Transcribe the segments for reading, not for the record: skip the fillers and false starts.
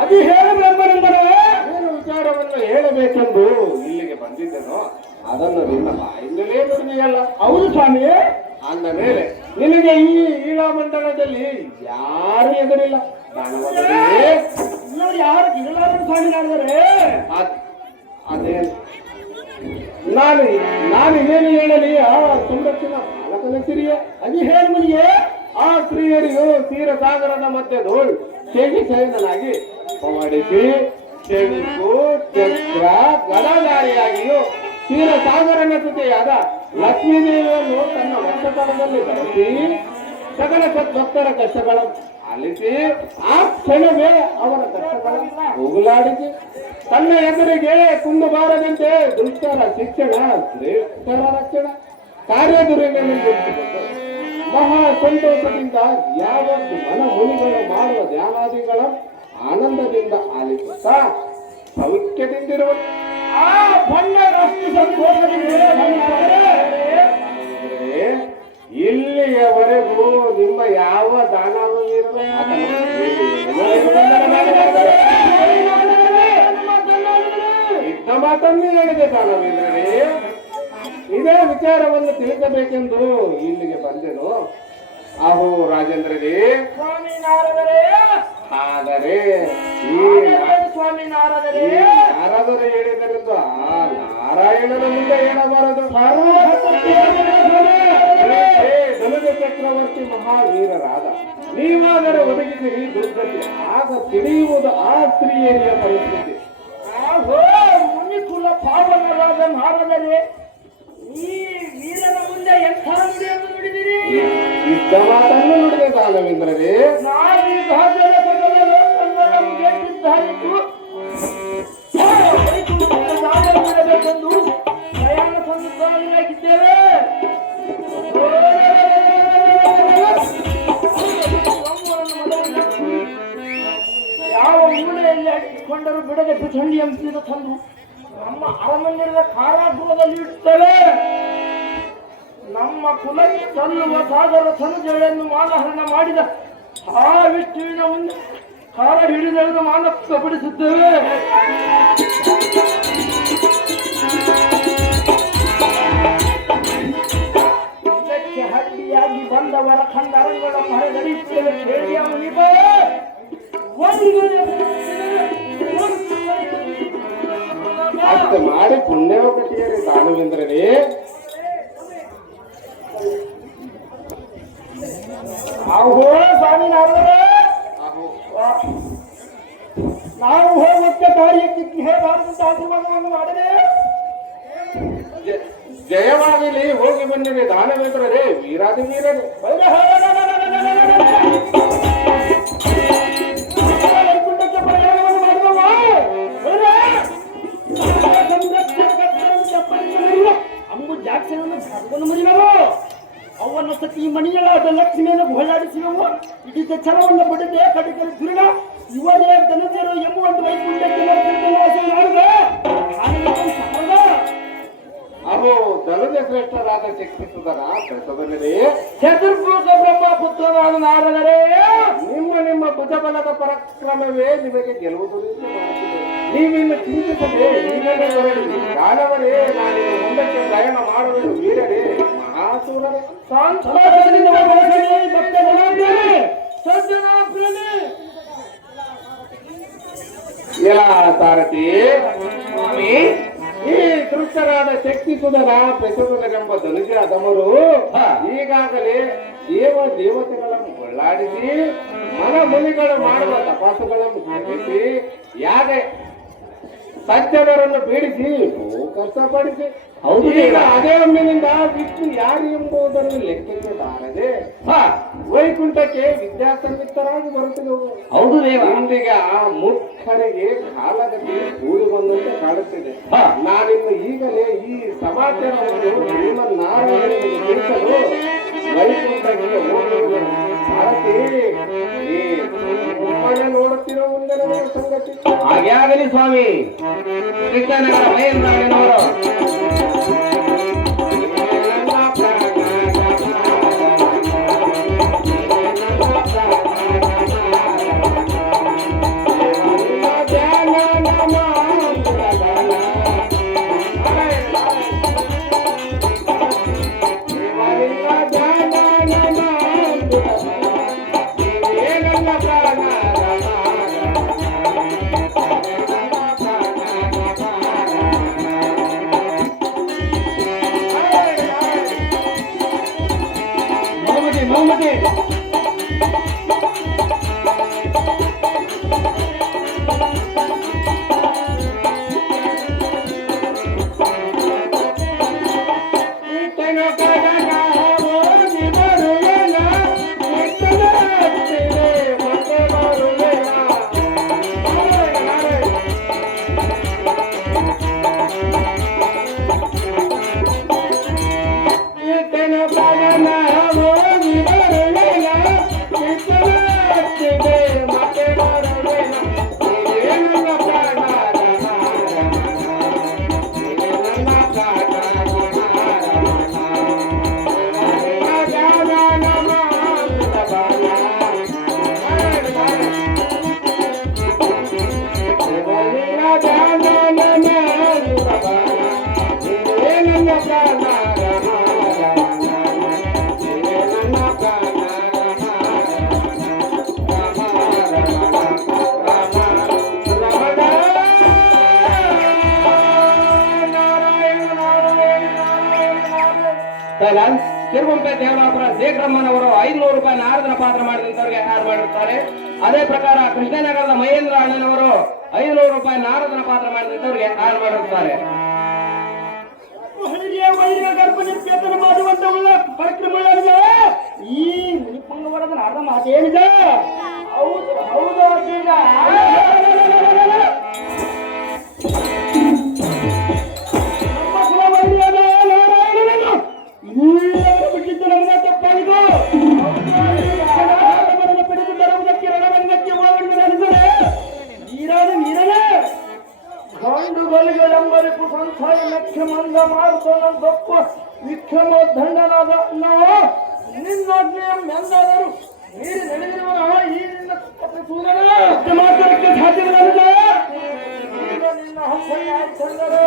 ಅದು ಹೇಳಬೇಕೆಂದರೆ ಏನು ವಿಚಾರವನ್ನು ಹೇಳಬೇಕೆಂದು ಇಲ್ಲಿಗೆ ಬಂದಿದ್ದನೋ ಅದನ್ನು ನಿನ್ನ ಬಾಯಿಂದಲೇ ನುಡಿದೆಯಲ್ಲ. ಹೌದು ಸ್ವಾಮಿ. ಅಂದ ಮೇಲೆ ನಿನಗೆ ಈ ಈಳಾಮಂಡಲದಲ್ಲಿ ಯಾರು ಎದುರಿಲ್ಲ. ಯಾರು ಇರಲಾರದು ಸ್ವಾಮಿ. ಅದೇನು ನಾನು ಏನು ಹೇಳಲಿ? ಆ ಸಂರಕ್ಷಣಾ ಬಾಲಕನ ಸಿರಿಯ ಅದು ಹೇಳಿ ಮನಿಗೆ ಆ ಸ್ತ್ರೀಯರಿಗೂ ಕ್ಷೀರಸಾಗರದ ಮಧ್ಯೆ ಧೋಳು ಶೇಷಿ ಶಯನನಾಗಿ ಪವಡಿಸಿ ಶಂಕು ಚಕ್ರ ಗದಾಧಾರಿಯಾಗಿಯೂ ಕ್ಷೀರಸಾಗರನ ಜೊತೆಯಾದ ಲಕ್ಷ್ಮೀದೇವಿಯನ್ನು ತನ್ನ ವಕ್ಷಸ್ಥಳದಲ್ಲಿ ಧರಿಸಿ ಸಕಲ ಸದ್ಭಕ್ತರ ಕಷ್ಟಗಳ ಆಲಿಸಿ ಆ ಕ್ಷಣವೇ ಅವರ ಕಷ್ಟಗಳ ಹೋಗಲಾಡಿಸಿ ತನ್ನ ಎದುರಿಗೆ ಕುಂದಬಾರದಂತೆ ದುಷ್ಟರ ಶಿಕ್ಷಣ ಶ್ರೇಷ್ಠರ ರಕ್ಷಣ ಕಾರ್ಯದುರ್ಗವನ್ನು ಗುರುತಿಸಿಕೊಂಡು ಮಹಾ ಸಂತೋಷದಿಂದ ಯಾವತ್ತು ಮನ ಮುನಿಗಳು ಮಾಡುವ ಧ್ಯಾನಾದಿಗಳ ಆನಂದದಿಂದ ಆಲಿಸುತ್ತಾ ಸೌಖ್ಯದಿಂದಿರುವ ಆ ಇಲ್ಲಿಯವರೆಗೂ ನಿಮ್ಮ ಯಾವ ದಾನವೂ ಇದ್ದ ಮಾತನ್ನೇ ಹೇಳಿದೆ ದಾನವೇಂದ್ರನೇ. ಇದೇ ವಿಚಾರವನ್ನು ತಿಳಿಸಬೇಕೆಂದು ಇಲ್ಲಿಗೆ ಬಂದೆನು. ಅಹೋ ರಾಜೇಂದ್ರರೇ. ಆದರೆ ನಾರದರು ಹೇಳಿದರೆಂದು ಆ ನಾರಾಯಣನ ಮುಂದೆ ಹೇಳಬಾರದು. ಧನುಜ ಚಕ್ರವರ್ತಿ ಮಹಾವೀರರಾದ ನೀವಾದರೆ ಒದಗಿಸಿರಿ ದುರ್ಗತಿ. ಆಗ ತಿಳಿಯುವುದು ಆ ಸ್ತ್ರೀಯರಿಯ ಪರಿಸ್ಥಿತಿ. ಮುನಿಕುಲ ಪಾವನರಾದ ನಾರದರೆ ಈ ವೀರನ ಮುಂದೆ ಎಂಥ ನುಡಿಯನ್ನು ನುಡಿದಿರಿ? ಇದ್ದ ಮಾತನ್ನು ನುಡಿದೆ ದಾನವೇಂದ್ರರೇ. ಮಾಡಬೇಕೆಂದು ಪ್ರಯಾಣ ಸಂಸಾರಿಯಾಗಿದ್ದೇವೆ. ಯಾವ ಮೂಲೆಯಲ್ಲಿ ಅಟ್ಟಿಕೊಂಡರೂ ಬಿಡದೆ ಚಂಡಿ ಅಂಶದ ತಂದು ನಮ್ಮ ಅರಮನೆಯ ಕಾರಾಗೃಹದಲ್ಲಿ ಇಡುತ್ತೇವೆ. ನಮ್ಮ ಕುಲಕ್ಕೆ ಸಲ್ಲುವ ಸಾಗರ ಸಂಜೆಗಳನ್ನು ಮಾನಹರಣ ಮಾಡಿದ ಆ ವಿಷ್ಣುವಿನ ಮುಂದೆ ಕಾಲ ಹಿಡಿದೆಳೆದು ಮಾನಸ ಬಿಡಿಸುತ್ತೇವೆ. ಇದಕ್ಕೆ ಹಳ್ಳಿಯಾಗಿ ಬಂದವರ ಖಂಡರಗಳ ಮರಗಡಿಸುತ್ತೇವೆ. ಕೇಳಿಯ ಮುನಿಪ ಮಾಡಿ ಪುಣ್ಯವ ಕಟ್ಟಿಯರಿ ದಾನವೇಂದ್ರರೇ. ಸ್ವಾಮಿ ನಾವು ಹೋಗುತ್ತ ಕಾರ್ಯಕ್ಕೆ ಹೇಗಾದಂತ ಆಶೀರ್ವಾದವನ್ನು ಮಾಡಿದೆ. ಜಯವಾಗಲಿ. ಹೋಗಿ ಬಂದಿದೆ ದಾನವೇಂದ್ರರೇ. ವೀರಾದಿ ವೀರರೇ. ವೈಕುಂಠಕ್ಕೆ ಪ್ರಯಾಣವನ್ನು ಮಾಡುವ ಅಂಬು ಜಾಕ್ಷರನ್ನು ಭಾಗವನ್ನು ಮುರಿದವು. ಅವನ್ನು ಸತಿ ಮಣಿಯಲಾದ ಲಕ್ಷ್ಮಿಯನ್ನು ಹೊಳ್ಳಾಡಿಸಿದವು. ಇಡಿದ ಛಲವನ್ನು ಬಡಿದೆ ಕಡಿಕಲು ದುರ್ಗ ಇವರೇ ಧನುಜರು ಎಂಬುವಂತ ವೈಕುಂಠಕ್ಕೆ ಅವು ಧನುಜ ಶ್ರೇಷ್ಠರಾದ ಶಕ್ತಿಸುಧರ ಚತುರ್ಭುಜ ಬ್ರಹ್ಮ ಪುತ್ರರಾದ ನಾರದರೇ. ನಿಮ್ಮ ಭುಜಬಲದ ಪರಾಕ್ರಮವೇ ನಿಮಗೆ ಗೆಲುವು ದೊರೆಯುತ್ತದೆ. ನೀವಿನ್ನು ಚಿಂತಿಸದೆ ಗಾನವರೇ. ನಾನು ಮುಂದಕ್ಕೆ ಪ್ರಯಾಣ ಮಾಡುವುದು ವೀರರೇ ಮಹಾಸೂರರೇ. ಸಾರಥಿ ಈ ಕೃಷ್ಣರಾದ ಶಕ್ತಿಸುಧರ ಪ್ರಚೋದನೆಂಬ ಧನುಜ ಅದಮರು ಈಗಾಗಲೇ ದೇವತೆಗಳನ್ನು ಕೊಳ್ಳಾಡಿಸಿ ಮನ ಮುನಿಗಳು ಮಾಡುವ ತಪಾಸುಗಳನ್ನು ಖಂಡಿಸಿ ಯಾಗೆ ಸಜ್ಜನರನ್ನು ಪೀಡಿಸಿ ಕಷ್ಟಪಡಿಸಿ ಅದೇ ಒಮ್ಮಿನಿಂದ ವಿಷ್ಣು ಯಾರು ಎಂಬುದನ್ನು ಲೆಕ್ಕಕ್ಕೆ ಬಾರದೆ ವೈಕುಂಠಕ್ಕೆ ವಿದ್ಯಾಸಂಯುಕ್ತರಾಗಿ ಬರುತ್ತಿದ್ದವು. ಹೌದು ಇಂದಿಗೆ ಆ ಮುಖರಿಗೆ ಕಾಲಗತಿ ಕೂಡಿ ಬಂದಂತೆ ಕಾಣುತ್ತಿದೆ. ನಾನಿನ್ನು ಈಗಲೇ ಈ ಸಮಾಚಾರವನ್ನು ಶ್ರೀಮನ್ನಾರಾಯಣನಿಗೆ ತಿಳಿಸಲು ವೈಕುಂಠಕ್ಕೆ ಹೋಗುವುದು. ಭಾರತಿ ಮನೆ ನೋಡುತ್ತಿರೋ ಮುಂದೆ ಸಂಗತಿ ಹಾಗೆ ಆಗಲಿ ಸ್ವಾಮಿ. ಕೃಷ್ಣನಗರ ಮಹೇಂದ್ರನವರು ತಿರುಗುಂಪೆ ದೇವರಾಪುರ ಶೇಖರಮ್ಮನವರು 500 ರೂಪಾಯಿ ನಾರದನ ಪಾತ್ರ ಮಾಡಿದಂತವರಿಗೆ ಆಡ್ ಮಾಡಿರುತ್ತಾರೆ. ಅದೇ ಪ್ರಕಾರ ಕೃಷ್ಣನಗರದ ಮಹೇಂದ್ರ ಅಣ್ಣನವರು 500 ರೂಪಾಯಿ ನಾರದನ ಪಾತ್ರ ಮಾಡಿದಂತವರಿಗೆ ಆಡ್ ಮಾಡಿರುತ್ತಾರೆ. ಗರ್ಭನಿರ್ಪೇತನ ಮಾಡುವಂತವುಳ್ಳ ಕಾರ್ಯಕ್ರಮ ಈ ಮುನಿಪಂಗವರದ ನಾರದ ಮಾತೇನಿದೆ. ಹೌದು ಹೌದು ಬಿಟ್ಟಿದ್ದು ನಮಗೆ ತಪ್ಪಾಯಿತು. ಪಡೆದು ಬರುವುದಕ್ಕೆ ರಣರಂಗಕ್ಕೆ ಹೋಗಲಿದೆ ನೀರಾದ ನೀರನೇ ಗಂಡುಗಳಿಗೆಂಬರಿಗೂ ಸಂಸಾರ ಲಕ್ಷ್ಯ ಮಂದ ಮಾರುತನೊಬ್ಬ ವಿಕ್ರಮ ದಂಡನಾದ ನಾವು ನಿನ್ನಾಜ್ಞೆಯ ಎಂದಾದರೂ ನೀರು ನಡೆದಿರುವ ಈ ನಿನ್ನ ಸೂರ್ಯನ ಮಾತ್ರಕ್ಕೆ ಸಾಧ್ಯವಿಲ್ಲದೆ ನಿನ್ನ ಹಕ್ಕನ್ನು ಆಯ್ತಂದರೆ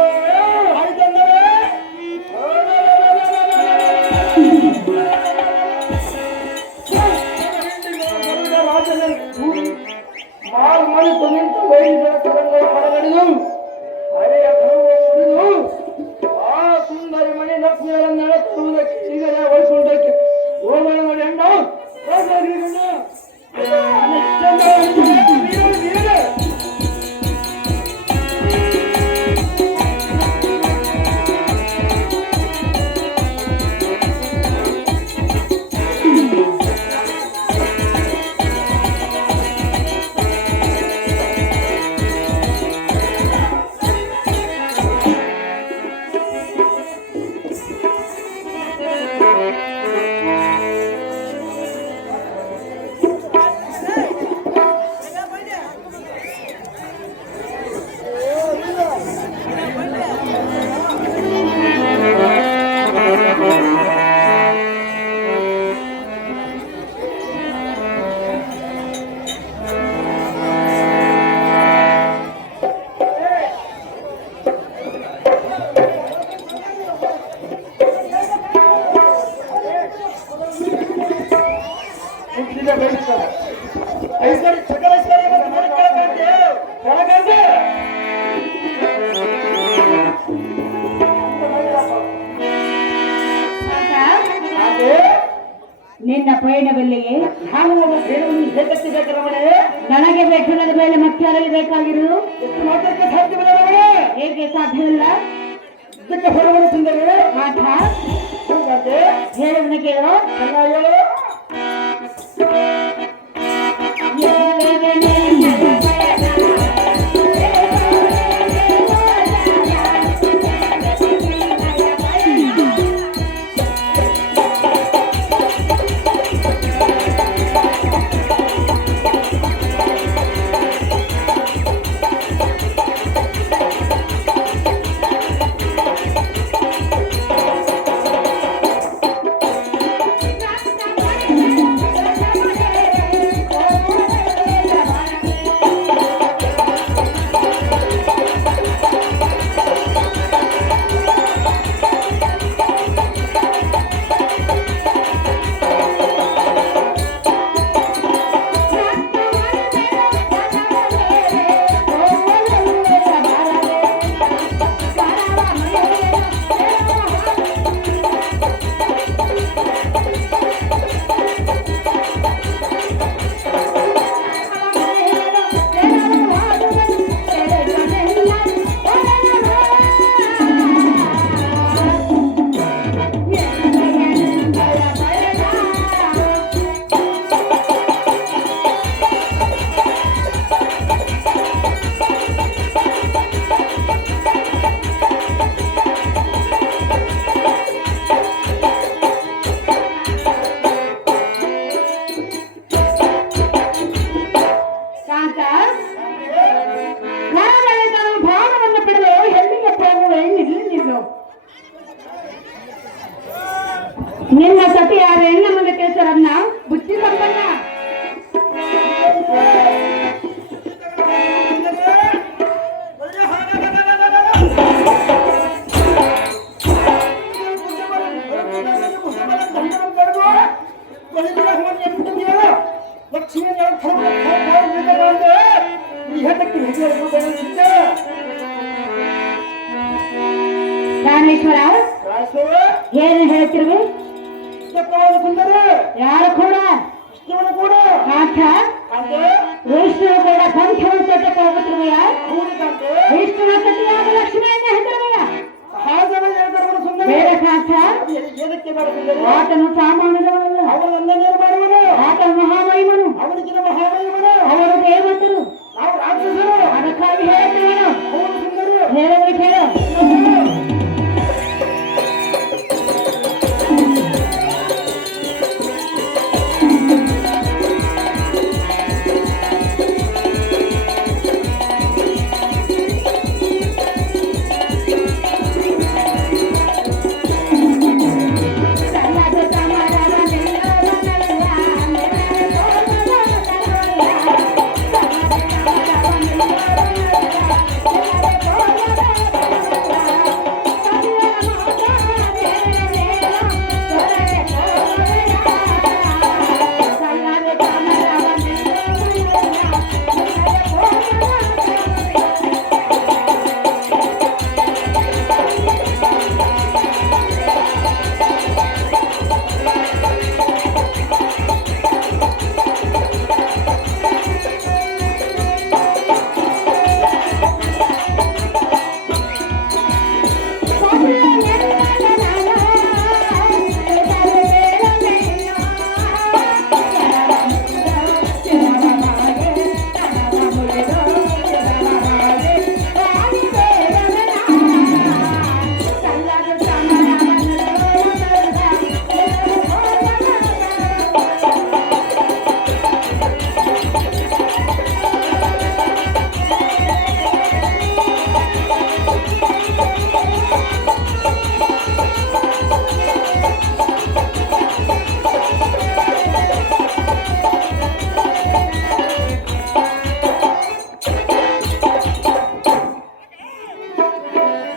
ಮಾರು ಮನಸ್ಸು ನಿಂತು ವೈದ್ಯರ ಹೊರಗಡೆದು ಹಳೆಯ ಧರ್ಮವನ್ನು ಆ ಸುಂದರಿ ಮನೆ ಲಕ್ಷ್ಮಿಯರನ್ನೆಲ್ಲ ತರುವುದಕ್ಕೆ ಈಗಲೇ ವಹಿಸುವುದಕ್ಕೆ ಹೋಗೋಣ ನೋಡಿ ಅಣ್ಣ ನಿನ್ನ ಪಯಣವೆಲ್ಲಿಗೆ ನನಗೆ ಬೆಟ್ಟದ ಮೇಲೆ ಮತ್ತಾರಲ್ಲಿ ಬೇಕಾಗಿರುವುದು ಹೇಗೆ ಸಾಧ್ಯವಿಲ್ಲ ಮಾತ ಹೇಳುವನ ಕೇಳು ರಾಮೇಶ್ವರ ಏನು ಹೇಳ್ತಿರ್ವಿ ಸುಂದರ ಯಾರು ಕೂಡ ಇಷ್ಟವನು ಕೂಡ ಪಾಠ ಕಾಂತೆ ವಿಷ್ಣು ಕೂಡ ಪಂಥವನ್ನು ತೊಟ್ಟಕ್ಕೆ ಹೋಗುತ್ತಿರುವೆಯ ಹೂಡಿ ಕಾಂತೆ ವಿಷ್ಣುವ ಕಟ್ಟಿಯಾಗ ಲಕ್ಷ್ಮಿಯನ್ನ ಹೆದರುವೆಯ ಹಾಜರ ಹೇಳ್ತಾರ ಸುಂದರ ಬೇಡ ಪಾಠ ಏನಕ್ಕೆ ಬೇಡ ಸುಂದರ ಆತನು ಸಾಮಾನ್ಯದವಲ್ಲ ಅವರ ಅಂದನೇನು ಮಾಡುವನು ಆತ ಮಹಾಮಹಿಮನು ಅವನಿಗಿನ ಮಹಾಮಹಿಮನು ಅವರು ದೇವತರು ನಾವು ರಾಕ್ಷಸರು ಅದಕ್ಕಾಗಿ ಹೇಳ್ತೇವೆ ಹೌದು ಸುಂದರ ಹೇಳಬೇಕು ಹೇಳು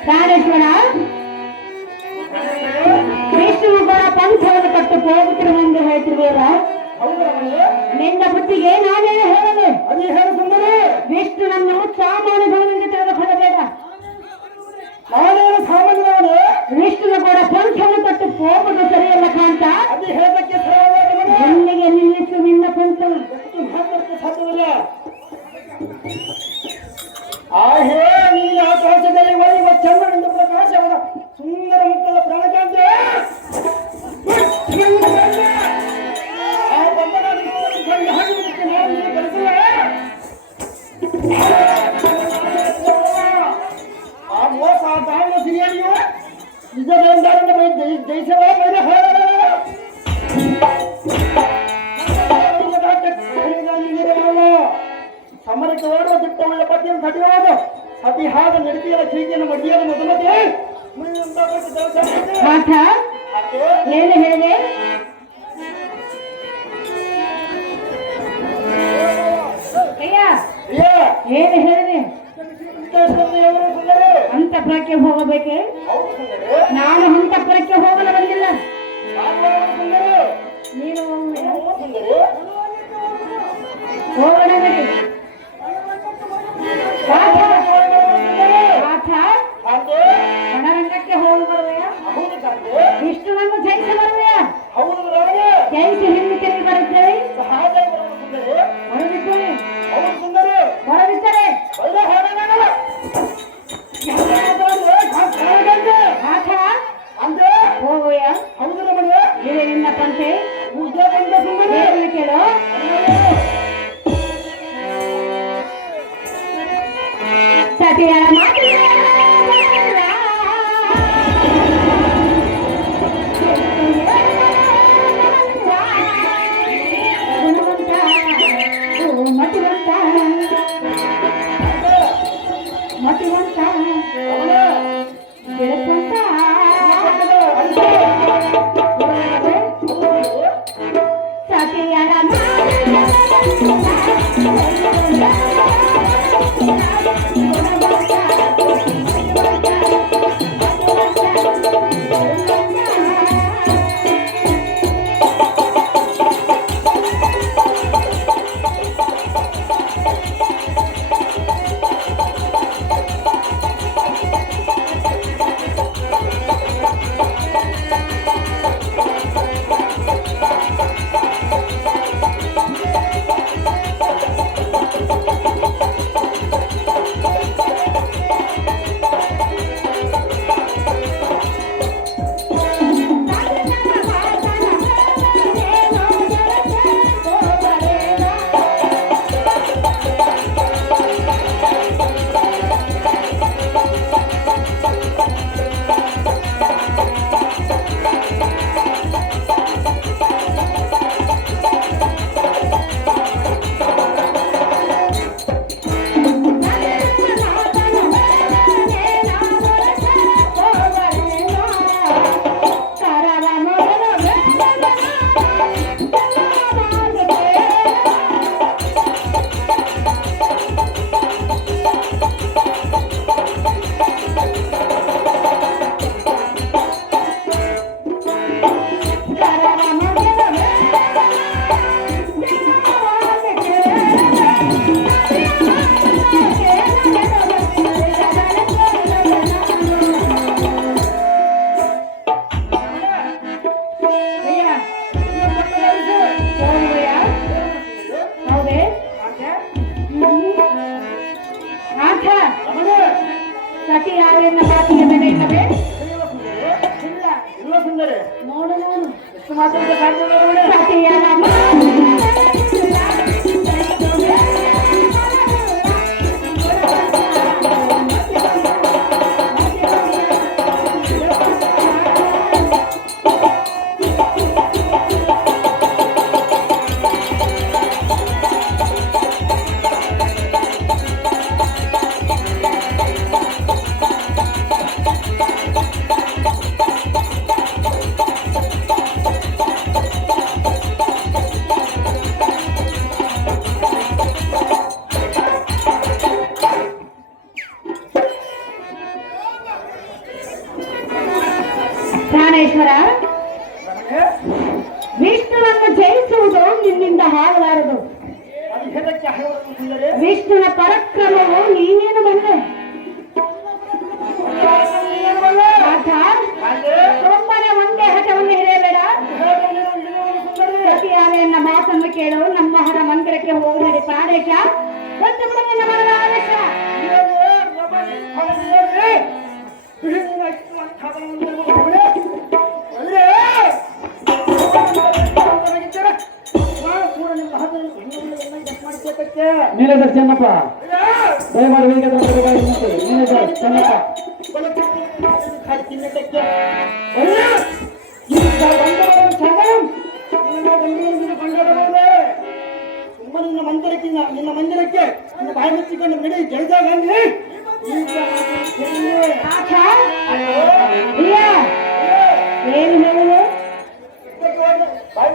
ಪ್ರಾಣೇಶ್ವರ ವಿಷ್ಣುಗಳ ಪಂಥವನ್ನು ಕಟ್ಟು ಹೋಗುತ್ತಿರುವೆಂದು ಹೇಳ್ತಿರುವೆಯಲ್ಲ ನಿನ್ನ ಬುದ್ಧಿಗೆ ನಾನೇನು ಹೇಳಲು ಅದೇ ಹೇಳು ಸುಂದರ ವಿಷ್ಣುನನ್ನು ಸಾಮಾನ್ಯದವನೆಂದು ತಿಳಿದುಕೊಳ್ಳಬೇಡ ನಾನೇನು ಸಾಮಾನ್ಯದವನು ವಿಷ್ಣುನ ಕೂಡ ಪಂಥವನ್ನು ಕಟ್ಟು ಹೋಗುವುದು ಸರಿಯಲ್ಲ ಕಾಂತ ಅದೇ ಹೇಳಕ್ಕೆ ಸರಳವಾದ ಎಲ್ಲಿಗೆ ನಿಲ್ಲಿಸು ನಿನ್ನ ಪಂಥ ಮಾತಾಡಕ್ಕೆ ಸಾಧ್ಯವಿಲ್ಲ ಆಹೇ ನೀ ಆಕಾಶದಲ್ಲಿ ಒಳೆಯುವ ಚಂದ್ರನಿಂದ ಪ್ರಕಾಶವನ ಸುಂದರ ಮುಖದ ಪ್ರಾಣಕಾಂತ ಆ ಬಂಧನದ ಕಂಡು ಹಾಕಿಬಿಟ್ಟು ನಾವು ನಿನಗೆ ಕಲಿಸುವೆ ಆ ಮೋಸ ಆ ದಾವಣ ಸಿರಿಯನ್ನು ನಿಜವೆಂದಾರಿಂದ ಜಯಿಸಲೇ ಮೇಲೆ ಹೋರಾಡ ಸಮರಕ್ಕೆ ಓಡುವ ದಿಟ್ಟವುಳ್ಳ ಪತಿಯನ್ನು ಸತಿಯೋದು ಸತಿಹಾದ ನಡತೆಯ ಚೀಟಿಯನ್ನು ಮಡಿಯಲು ಮೊದಲದೇ ಪಾಠ ಏನು ಹೇಳಿದೆ ಏನು ಹೇಳಿದೆ ಅಂತಃಪುರಕ್ಕೆ ಹೋಗಬೇಕೆ ನಾನು ಅಂತಃಪುರಕ್ಕೆ ಹೋಗಲು ಬಂದಿಲ್ಲ ನೀನು ಹೋಗೋಣ ಬನ್ನಿ. ಪಾಠ ರಣರಂಗಕ್ಕೆ ಹೋಗಿ ಬರುವೆಯ ವಿಷ್ಣುವನ್ನು ಜಯಿಸಿ ಬರುವೆಯ ಜಯಿಸಿ ಹಿಂದೆ ತಿರುಗಿ ಬರುತ್ತೇವೆ ಹೊರಬಿದ್ದೇವೆ ಹೊರಬಿದ್ದರೆ ಪಾಠ ಹೋಗುವೆಯ ಇದೆ ನಿನ್ನ ಪಂಥೆ ಕೇಳು ಸತಿಯರ ಮತಿವಂತ ಬೆಳಕುವಂತ ಸತಿಯರ ಎನ್ನ ಮಾತಿಗೆ ಬೆಲೆ ಇಲ್ಲವೇ? ಇಲ್ಲ ಸುಂದರಿ, ಇಲ್ಲ. ಇಲ್ಲ ಸುಂದರಿ, ನೋಡು ನೋಡು. ಎಷ್ಟು ಮಾತಾಡಿದ್ರೆ ಸಾಧ್ಯ ಇಲ್ಲ. ಸತಿಯನ ಪ್ರಾಣೇಶ್ವರ, ವಿಷ್ಣುವನ್ನು ಜಯಿಸುವುದು ನಿನ್ನಿಂದ ಆಗಲಾರದು. ಅದು ಹೇಳಕ್ಕೆ ಹಲವರು ಸುಂದರಿ, ವಿಷ್ಣುನ ಪರಾಕ್ರಮವು ನೀನೇನು ಬಂದೆ ಏನು ಬಲ್ಲ? ಹಾಗೆ ಸೊಮ್ಮನೆ ಒಂದೇ ಹಠವನ್ನು ಹಿಡಿಯಬೇಡ. ಸುಂದರಿ, ಸತಿಯಾರೆಯನ್ನ ಮಾತನ್ನು ಕೇಳು. ನಮ್ಮ ಹರ ಮಂದಿರಕ್ಕೆ ಹೋಗಿ ಪ್ರಾಣೇಶ ಬಂದು ಬಿಡು ನಿನ್ನ ಮನದ ಆದೇಶ. ಮ್ಯಾನೇಜರ್ ಚೆನ್ನಪ್ಪ, ದಯಮಾಡಿ ವೇದಿಕೆ ತರಬೇಕಾಗಿ ಮ್ಯಾನೇಜರ್ ಚೆನ್ನಪ್ಪ. ನಿನ್ನ ಮಂದಿರಕ್ಕೆ ನಿನ್ನ ಬಾಯಿ ಮುಚ್ಚಿಕೊಂಡು ಬಿಡಿ ಜಯದಾಗ ಆಚ ಪ್ರಿಯ ಏನು ಹೇಳುವೆ? ಬಾಯಿ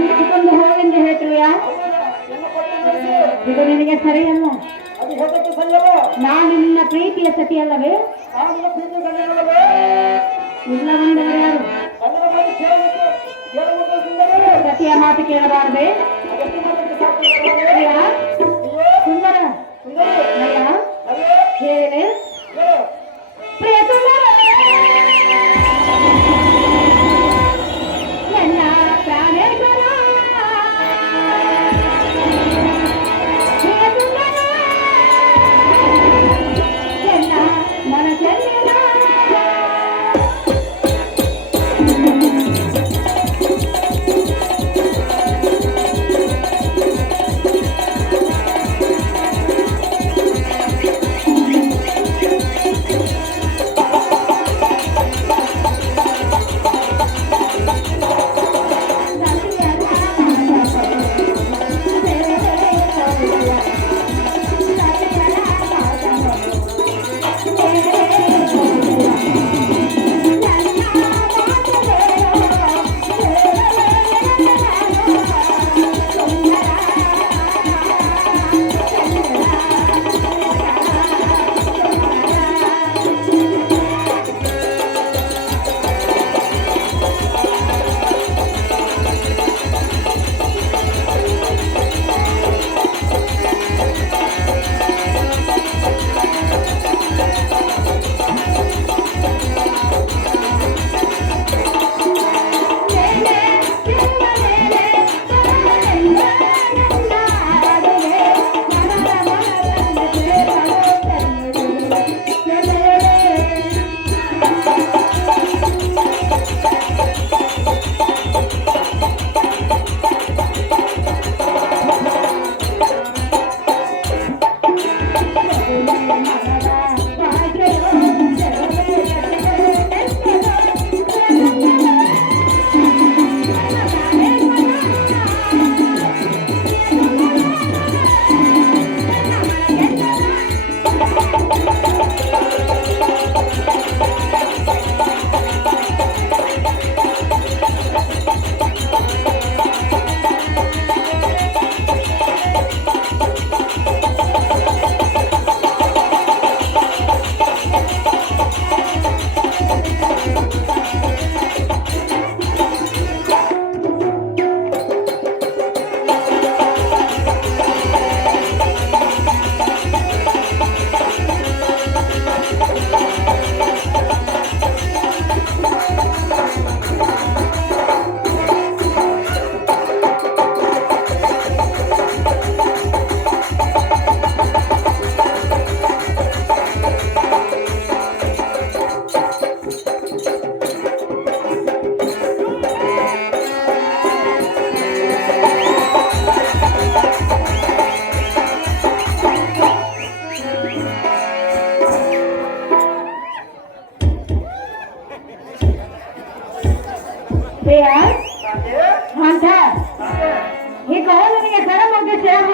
ಮುಚ್ಚಿಕೊಂಡು ಹೋಗೆಂದು ಹೇಳ್ತೀಯ? ಇದು ನಿನಗೆ ಸರಿಯಲ್ಲ. ಅದು ಹೇಳಕ್ಕೆ ಸರಿಯಲ್ಲ. ನಾನು ನಿನ್ನ ಪ್ರೀತಿಯ ಸತಿಯಲ್ಲವೇ? ನಾನು ಪ್ರೀತಿ ಗಂಡನಲ್ಲವೇ? ಇಲ್ಲವೆಂದರೆ ಯಾರು? ಅದರ ಮಾತು ಕೇಳಬೇಕು ಸುಂದರ. ಸತಿಯ ಮಾತು ಕೇಳಬಾರದೆ? ಅದಕ್ಕೆ ಮಾತಕ್ಕೆ ಸಾಕು. ಪ್ರಿಯ ಸುಂದರ ಸುಂದರಿ, ನಯ ಅಲ್ಲೇ ಹೇಳಿ ಹೇಳು. ಪ್ರಿಯ ಸುಂದರ ನನ್ನ ಪ್ರಾಣೇಶ್ವರ, ಪ್ರಿಯ ಸುಂದರ ನನ್ನ ಮನಸ್ಸಲ್ಲಿನ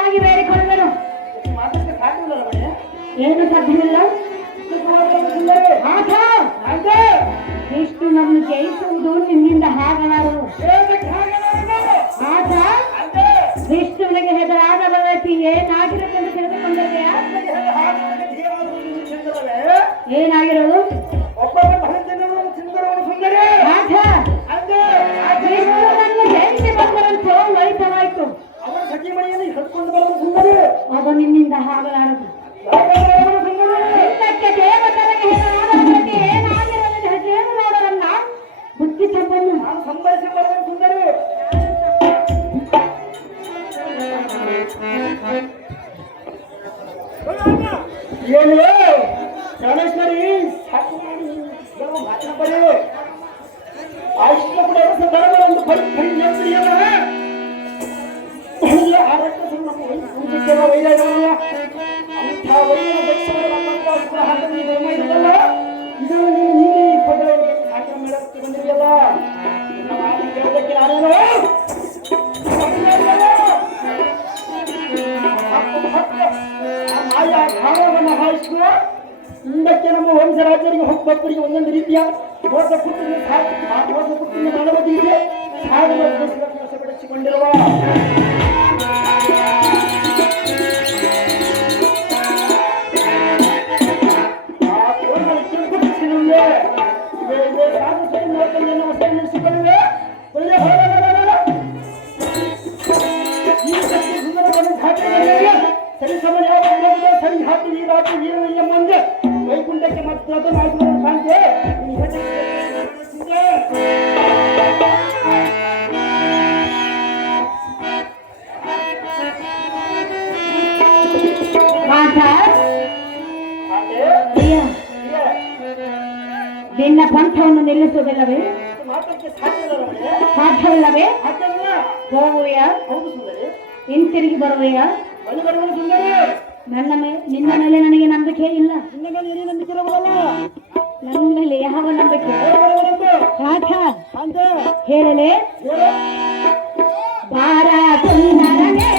ವಿನಯವಾಗಿ ಬೇಡಿಕೊಳ್ಳುವೆನು. ಮಾತಕ್ಕೆ ಸಾಧ್ಯವಿಲ್ಲ ಮಣಿ. ಏನು ಸಾಧ್ಯವಿಲ್ಲ? ಆತ ವಿಷ್ಣುನನ್ನು ಜಯಿಸುವುದು ನಿನ್ನಿಂದ ಹಾಗಲಾರದು. ಆತ ವಿಷ್ಣುವಿಗೆ ಹೆದರಾದ ವ್ಯಕ್ತಿ ಏನಾಗಿರುತ್ತೆಂದು ತಿಳಿದುಕೊಂಡಿದೆಯಾ? ಏನಾಗಿರೋದು? ವಿಷ್ಣುವನ್ನು ಜಯಿಸಿ ಬಂದರಂತೂ ವೈಫವಾಯ್ತು. ಅದು ನಿನ್ನಿಂದ ಹಾಗಲಾರದು. ಹಿಂದಕ್ಕೆ ದೇವತರಿಗೆ ಹೆದರಾದ ವ್ಯಕ್ತಿ ಏನಾಗಿರೋದು ದೇವ ನೋಡರನ್ನ ಬುದ್ಧಿ ಸಂಪನ್ನ ಸಂಭಾಷಣೆ ಮಾಡುವ ಸುಂದರಿ. ಏನು ಪ್ರಾಣೇಶ್ವರಿ ಸಾಕು ಮಾಡಿ ಮಾತಿನ ಬರೀ ಆಯ್ತು ಕೂಡ ಒಂದು ಆರೋಗ್ಯ ವೈರಾಗ ಅಂಥ ವೈರ ಇದಲ್ಲ ಇದು ನೀನು ಪದವಾಗಿ ಸಾಕ ಮೇಳಕ್ಕೆ ಬಂದಿದೆಯಲ್ಲ ನನ್ನ ಮಾತು ಕೇಳೋದಕ್ಕೆ ನಾನೇನು ಮಾಯಾ ಭಾವವನ್ನು ಹಾಯಿಸುವ ಹಿಂದಕ್ಕೆ ನಮ್ಮ ವಂಶರಾಜರಿಗೆ ಒಬ್ಬೊಬ್ಬರಿಗೆ ಒಂದೊಂದು ರೀತಿಯ ಮೋಸ ಕುಟ್ಟಿನ ಮೋಸ ಕುಟ್ಟಿನ ಮಾನವದಿಗೆ ಸಾಗುವ ಮೋಸ ಬೆಳೆಸಿಕೊಂಡಿರುವ ಸರಿ ಸಮಯ ಸರಿ ಹಾಕಿ ಈ ರಾತ್ರಿ ವೀರಯ್ಯ ಮುಂದೆ ವೈಕುಂಠಕ್ಕೆ ಮಾತ್ರ ಕಾಣ್ತೆ. ನಿನ್ನ ಪಂಥವನ್ನು ನಿಲ್ಲಿಸುವುದಿಲ್ಲವೇ? ಮಾತಕ್ಕೆ ಸಾಧ್ಯವಿಲ್ಲವೇ? ಸಾಧ್ಯವಿಲ್ಲವೇ? ಹೋಗುವೆಯ? ಹೌದು ಸುಂದರಿ. ಹಿಂತಿರುಗಿ ಬರುವೆಯ? ಬರುವುದು ಸುಂದರಿ. ನಿನ್ನ ಮೇಲೆ ನನಗೆ ನಂಬಿಕೆ ಇಲ್ಲ. ನಿನ್ನ ಮೇಲೆ ಏನೇ ನಂಬಿಕೆ ಇರಬಲ್ಲ? ನನ್ನ ಮೇಲೆ ಯಾವ ನಂಬಿಕೆ? ಹೇಳಲೆ ಬಾರ ಸುಂದರನೇ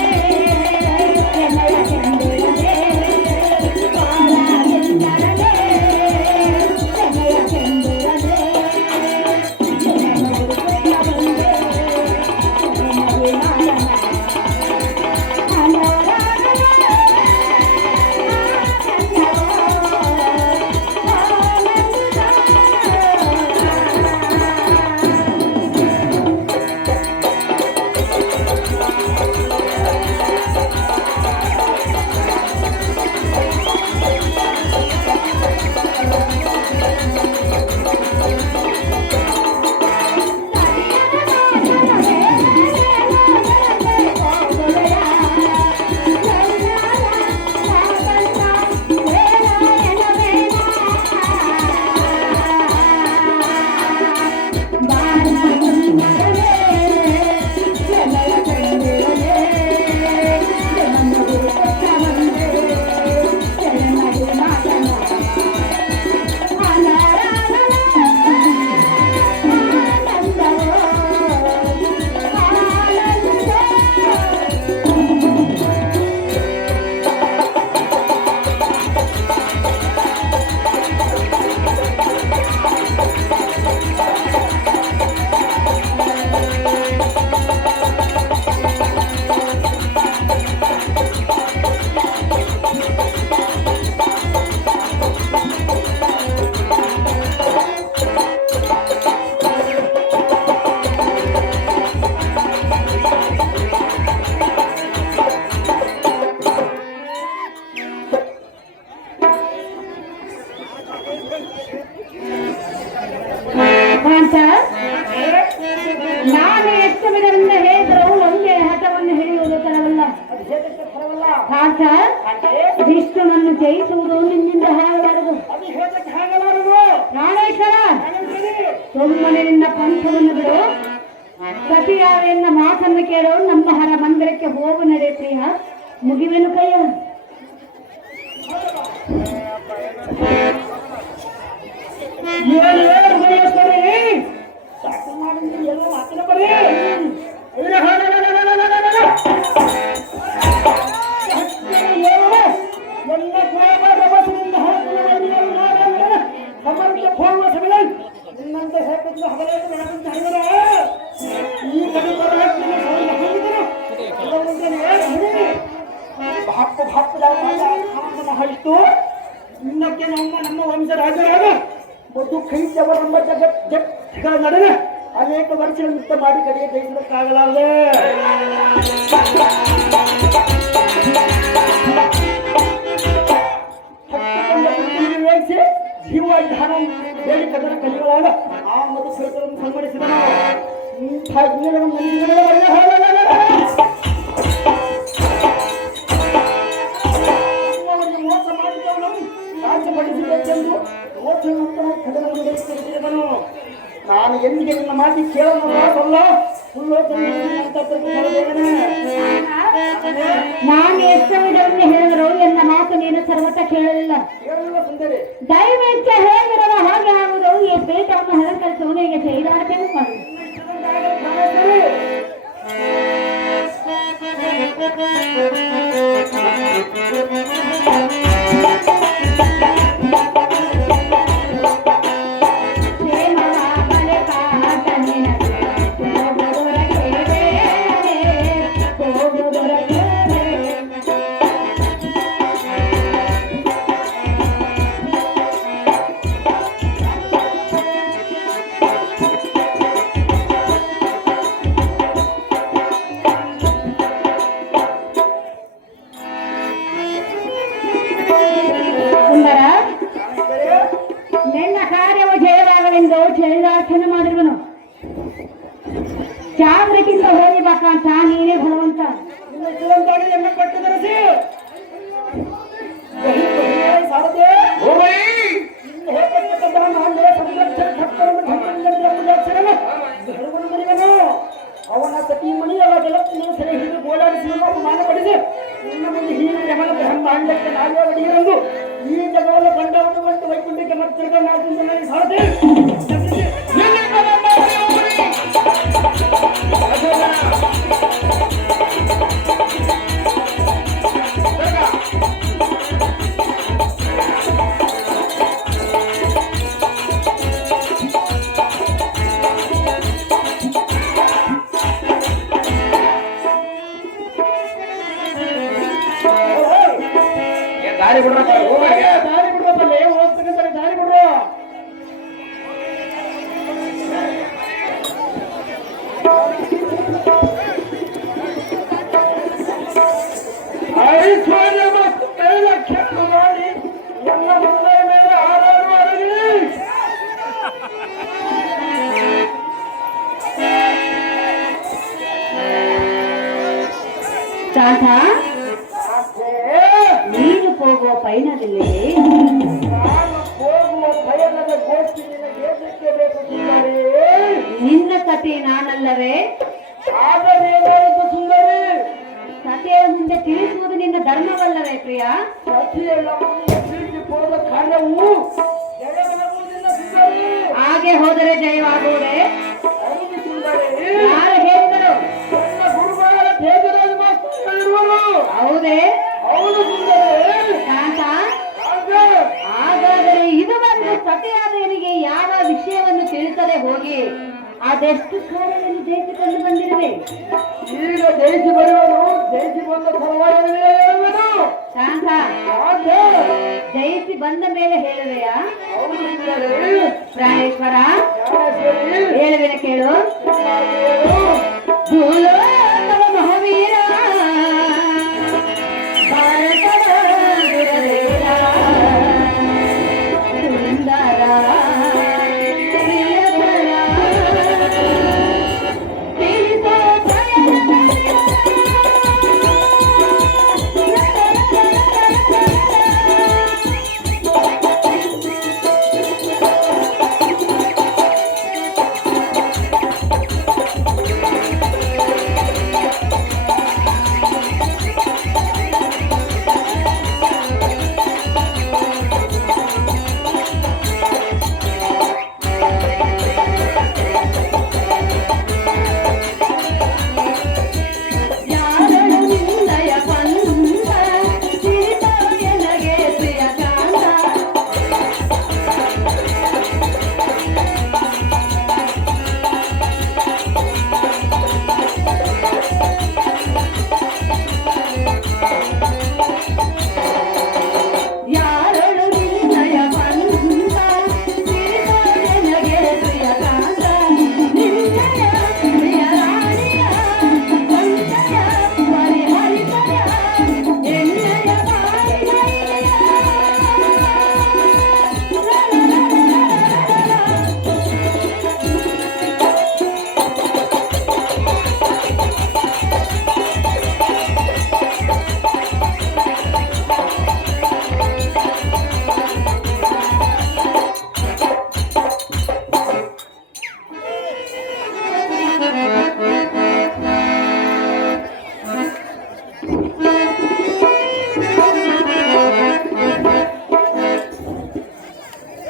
ನಾನು ಎಷ್ಟು ವಿಧದಿಂದ ಹೇಳಿದ್ರು ಒಂದೇ ಹಠವನ್ನು ಹಿಡಿಯುವುದು ತರವಲ್ಲ. ವಿಷ್ಣುನನ್ನು ಜಯಿಸುವುದು ನಿನ್ನಿಂದ ಆಗಲಾರದು. ಪ್ರಾಣೇಶ್ವರ, ಸುಮ್ಮನೆ ನಿನ್ನ ಪಂಥವನ್ನು ಬಿಡು. ಸತಿಯಾವೆನ್ನ ಮಾತನ್ನು ಕೇಳು. ನಮ್ಮ ಹರ ಮಂದಿರಕ್ಕೆ ಹೋಗು ನಡೆ ಪ್ರಿಯ. ಮುಗಿವೆನು ಕೈಯ. ಸಾಕು ಮಾಡಿದ್ರೆ ಎಲ್ಲ ಮಾತಿನ ಬರೀ ಇಷ್ಟು ಇನ್ನಕ್ಕೆ ನಮ್ಮ ವಂಶ ರಾಜರಾಗ ಮತ್ತು ಕೈತವರ ನಮ್ಮ ಜಗತ್ಗಳ ನಡುವೆ ಅನೇಕ ವರ್ಷಗಳ ಯುದ್ಧ ಮಾಡಿ ಕಡೆಗೆ ಜಯಿಸಲಿಕ್ಕಾಗಲಾರದೆ ಜೀವಧಾನ ಬೇಡಿ ಕದನ ಕಲಿಗಳಾಗ ಆ ಮಧು ಸೈತರನ್ನು ಸಂಗಡಿಸಿದನು ಇಂಥ ಮೋಸ ಮಾಡಿದವನು ರಾಜ್ಯಪಡಿಸಬೇಕೆಂದು ಮೋಸವನ್ನು ಕದನ ಮುಂದುವರಿಸಿದನು. ನಾನು ಎಂದಿಗೆ ನಿನ್ನ ಮಾತಿ ಕೇಳಲ್ಲ ಸುಳ್ಳು ನಾನು ಎಷ್ಟವಿದವನ್ನ ಹೇಳಿದ್ರು ಎನ್ನ ಮಾತು ನೀನು ಸರ್ವತ ಕೇಳಲಿಲ್ಲ. ಸುಂದರಿ ದಯವಿಟ್ಟು ಹೇಗಿರುವ ಹಾಗೆ ಆಗುವುದು ಈ ಪೇಟವನ್ನು ಹಲಕರಿಸುವನಿಗೆ ಚೈದಾಟನೆ ಮಾಡು. ನಿನ್ನ ಕಾರ್ಯವು ಜಯವಾಗಲೆಂದು ಚಳಿದಾರ್ಥನೆ ಮಾಡಿರುವನು. ಜಾಗೃತಿಯಿಂದ ಹೋಗಿಬೇಕಂತ ನೀನೇ ಭಗವಂತ. ಎಮ್ಮೆ ಪಟ್ಟು ಧರಿಸಿ ಅವನ ಸತಿ ಮಣಿಯಲ್ಲ ಜಲಕ್ಕಿನ ಸೆರೆ ಹಿಡಿದು ಗೋಳಾಡಿಸಿ ಮಾನಪಡಿಸಿ ನಿನ್ನ ಮುಂದೆ ಹೀಗೆ ಯಮನ ಬ್ರಹ್ಮಾಂಡಕ್ಕೆ ನಾವೇ ಒಡೆಯರೆಂದು ಈ ಜಗವನ್ನು ಕಂಡವನ್ನು ಬಂದು ವೈಕುಂಠಕ್ಕೆ ಮತ್ತೆ ನಾಲ್ಕು ಸಾರದೆ ದಾರಿ ಬಿಡ್ರಪ್ಪ ದಾರಿ ಬಿಡ್ರಪ್ಪಲ್ಲೇ ಹೋಗ್ತಕ್ಕಂಥ ದಾರಿ ಬಿಡ್ರು. ಐಶ್ವರ್ಯ ಮತ್ತು ಕೈಲಕ್ಷನ್ನು ಮಾಡಿ ಎಲ್ಲ ಮನೆಯ ಮೇಲೆ ಆರಾಡುವವರಿಗೆ ಶಾಂತ ನೀನು ಹೋಗುವ ಪಯಣದಲ್ಲಿ ನಾನು ಹೋಗುವ ಭಯದ ಗೋಷ್ಠಿ ನಿನಗೆ ಏತಕ್ಕೆ ಬೇಕು ಸುಂದರಿ? ನಿನ್ನ ಕತೆ ನಾನಲ್ಲವೇ? ಆಗಲೇನಾಯಿತು ಸುಂದರಿ? ಕಥೆಯ ಮುಂದೆ ತಿಳಿಸುವುದು ನಿನ್ನ ಧರ್ಮವಲ್ಲವೇ ಪ್ರಿಯ? ಸತಿಯೆಲ್ಲ ಪ್ರೀತಿ ಹೋದ ಕಾರ್ಯವು ಜಯವಾಗುವುದಿಲ್ಲ ಸುಂದರಿ. ಹಾಗೆ ಹೋದರೆ ಜಯವಾಗುವುದೇ? ಹೌದು ಸುಂದರಿ. ಯಾರು ಹೇಳಿದರು? ನನ್ನ ಗುರುಗಳ ತೇಜರಾಜ ಮಾಸ್ತರ್ ಹೇಳಿರುವರು. ಹೌದೇ? ಹೌದು ಸುಂದರಿ. ಶಾಂತ, ಹಾಗಾದರೆ ಇದುವರೆಗೂ ಸತಿಯಾದವನಿಗೆ ಯಾವ ವಿಷಯವನ್ನು ತಿಳಿಸದೆ ಹೋಗಿ ಅದೆಷ್ಟು ಕಾಲದಲ್ಲಿ ಜಯಿಸಿಕೊಂಡು ಬಂದಿರುವೆ? ಈಗ ಜಯಿಸಿ ಬರುವನು ಜಯಿಸಿ ಬಂದ ಪರವಾಗಿರುವನು. ಶಾಂತ, ಜಯಿಸಿ ಬಂದ ಮೇಲೆ ಹೇಳುವೆಯಾ? ಪ್ರಾಣೇಶ್ವರ ಹೇಳುವೆನ ಕೇಳು. ಭೂಲೋಕದ ಮಹಾವೀರ ಭಾರತದ ವೀರವೀರ ಸುಂದರ ಪ್ರಿಯಕರ ತಿಳಿಸೋ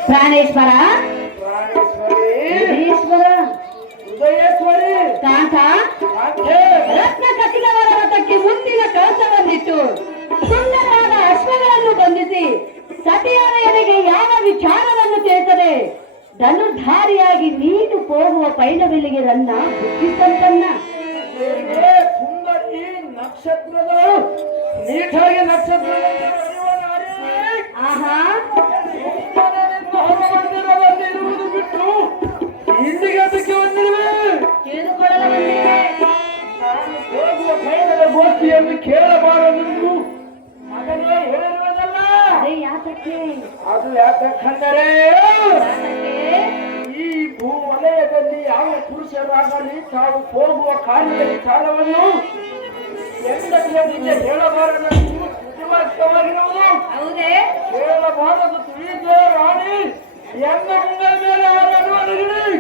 ಪ್ರಾಣೇಶ್ವರ, ಈಶ್ವರ, ಉದಯೇಶ್ವರಿ, ಕಾಂತ, ರತ್ನ ಕಠಿಣವಾದ ರಥಕ್ಕೆ ಮುಂದಿನ ಕಳಸವನ್ನಿಟ್ಟು ಸುಂದರವಾದ ಅಶ್ವಗಳನ್ನು ಬಂಧಿಸಿ ಸತಿಯಾದ ಎಡೆಗೆ ಯಾವ ವಿಚಾರವನ್ನು ತಿಳಿಸದೆ ಧನುರ್ಧಾರಿಯಾಗಿ ನೀನು ಹೋಗುವ ಪೈಲವೆಲ್ಲಿಗೆ ನನ್ನ ಬುದ್ಧಿ ಸಂಪನ್ನ. ಸುಂದರಿ ನಕ್ಷತ್ರಗಳು ನೀಟಾಗಿ ನಕ್ಷತ್ರ ಆಹಾ, ಇರುವುದು ಬಿಟ್ಟು ಇಲ್ಲಿಗೆ ಅದಕ್ಕೆ ಬಂದಿರುವೆ. ತಿಳಿದುಕೊಳ್ಳಲು ಬಂದಿದೆ. ನಾನು ಹೋಗುವ ಪೈಲದ ಗೋಷ್ಠಿಯನ್ನು ಕೇಳಬಾರದೆಂದು ಮಗನೇ ಹೇಳಿರುವುದಲ್ಲ. ಅದೇ ಯಾತಕ್ಕೆ? ಅದು ಯಾಕಂದರೆ ಈ ಭೂ ವಲಯದಲ್ಲಿ ಯಾವ ಪುರುಷರಾಗಲಿ ತಾವು ಹೋಗುವ ಕಾರ್ಯದ ವಿಚಾರವನ್ನು ಹೆಂಡತಿಯರಿಗೆ ಹೇಳಬಾರದೆಂದು ಸುವ್ಯವಸ್ಥವಾಗಿರುವುದು. ಹೌದೇ? ಹೇಳಬಾರದು ತಿಳಿದೇ ರಾಣಿ ಎನ್ನ ಮುಂದೆ ಮೇಲೆ ಆಡಲಿಡಿ.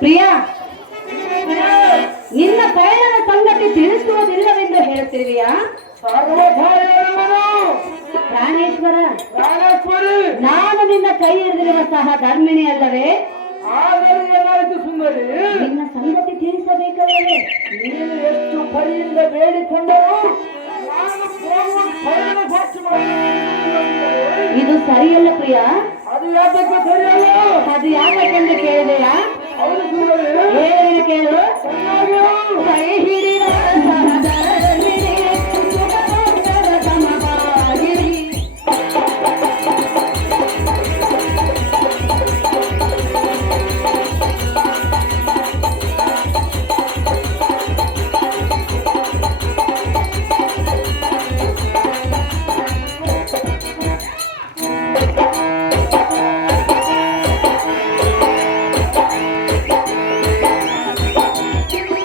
ಪ್ರಿಯ, ನಿನ್ನ ಪಯಣದ ಸಂಗತಿ ತಿಳಿಸುವುದಿಲ್ಲವೆಂದು ಹೇಳುತ್ತಿರುವೆಯಾ? ಸರ್ವಭಾಯವನ್ನು ಪ್ರಾಣೇಶ್ವರ, ಪ್ರಾಣೇಶ್ವರಿ, ನಾನು ನಿನ್ನ ಕೈ ಹಿಡಿದಿರುವ ಸಹ ಧರ್ಮಿಣಿ ಅಲ್ಲವೇ? ಆದರೆ ಏನಾಯಿತು ಸುಂದರಿ? ನಿನ್ನ ಸಂಗತಿ ತಿಳಿಸಬೇಕಲ್ಲವೇ? ನೀನು ಎಷ್ಟು ಕೈಯಿಂದ ಬೇಡಿಕೊಂಡರೂ ನಾನು ಹೋಗುವ ಪಯಣ ಘೋಷಣೆ ಮಾಡುತ್ತೇನೆ. ಇದು ಸರಿಯಲ್ಲ ಪ್ರಿಯ. ಅದು ಯಾತಕ್ಕೆ ಸರಿಯಲ್ಲ? ಅದು ಯಾಕೆಂದು ಕೇಳಿದೆಯಾ? ಹೌದು ಸುಂದರಿ, ಏನು ಕೇಳು? ಚೆನ್ನಾಗಿ ಕೈ ಹಿಡಿದ ಸಹಧರ್ಮಿಣಿ, ಸುಖದೋಷದ ಸಮಭಾಗಿನಿ.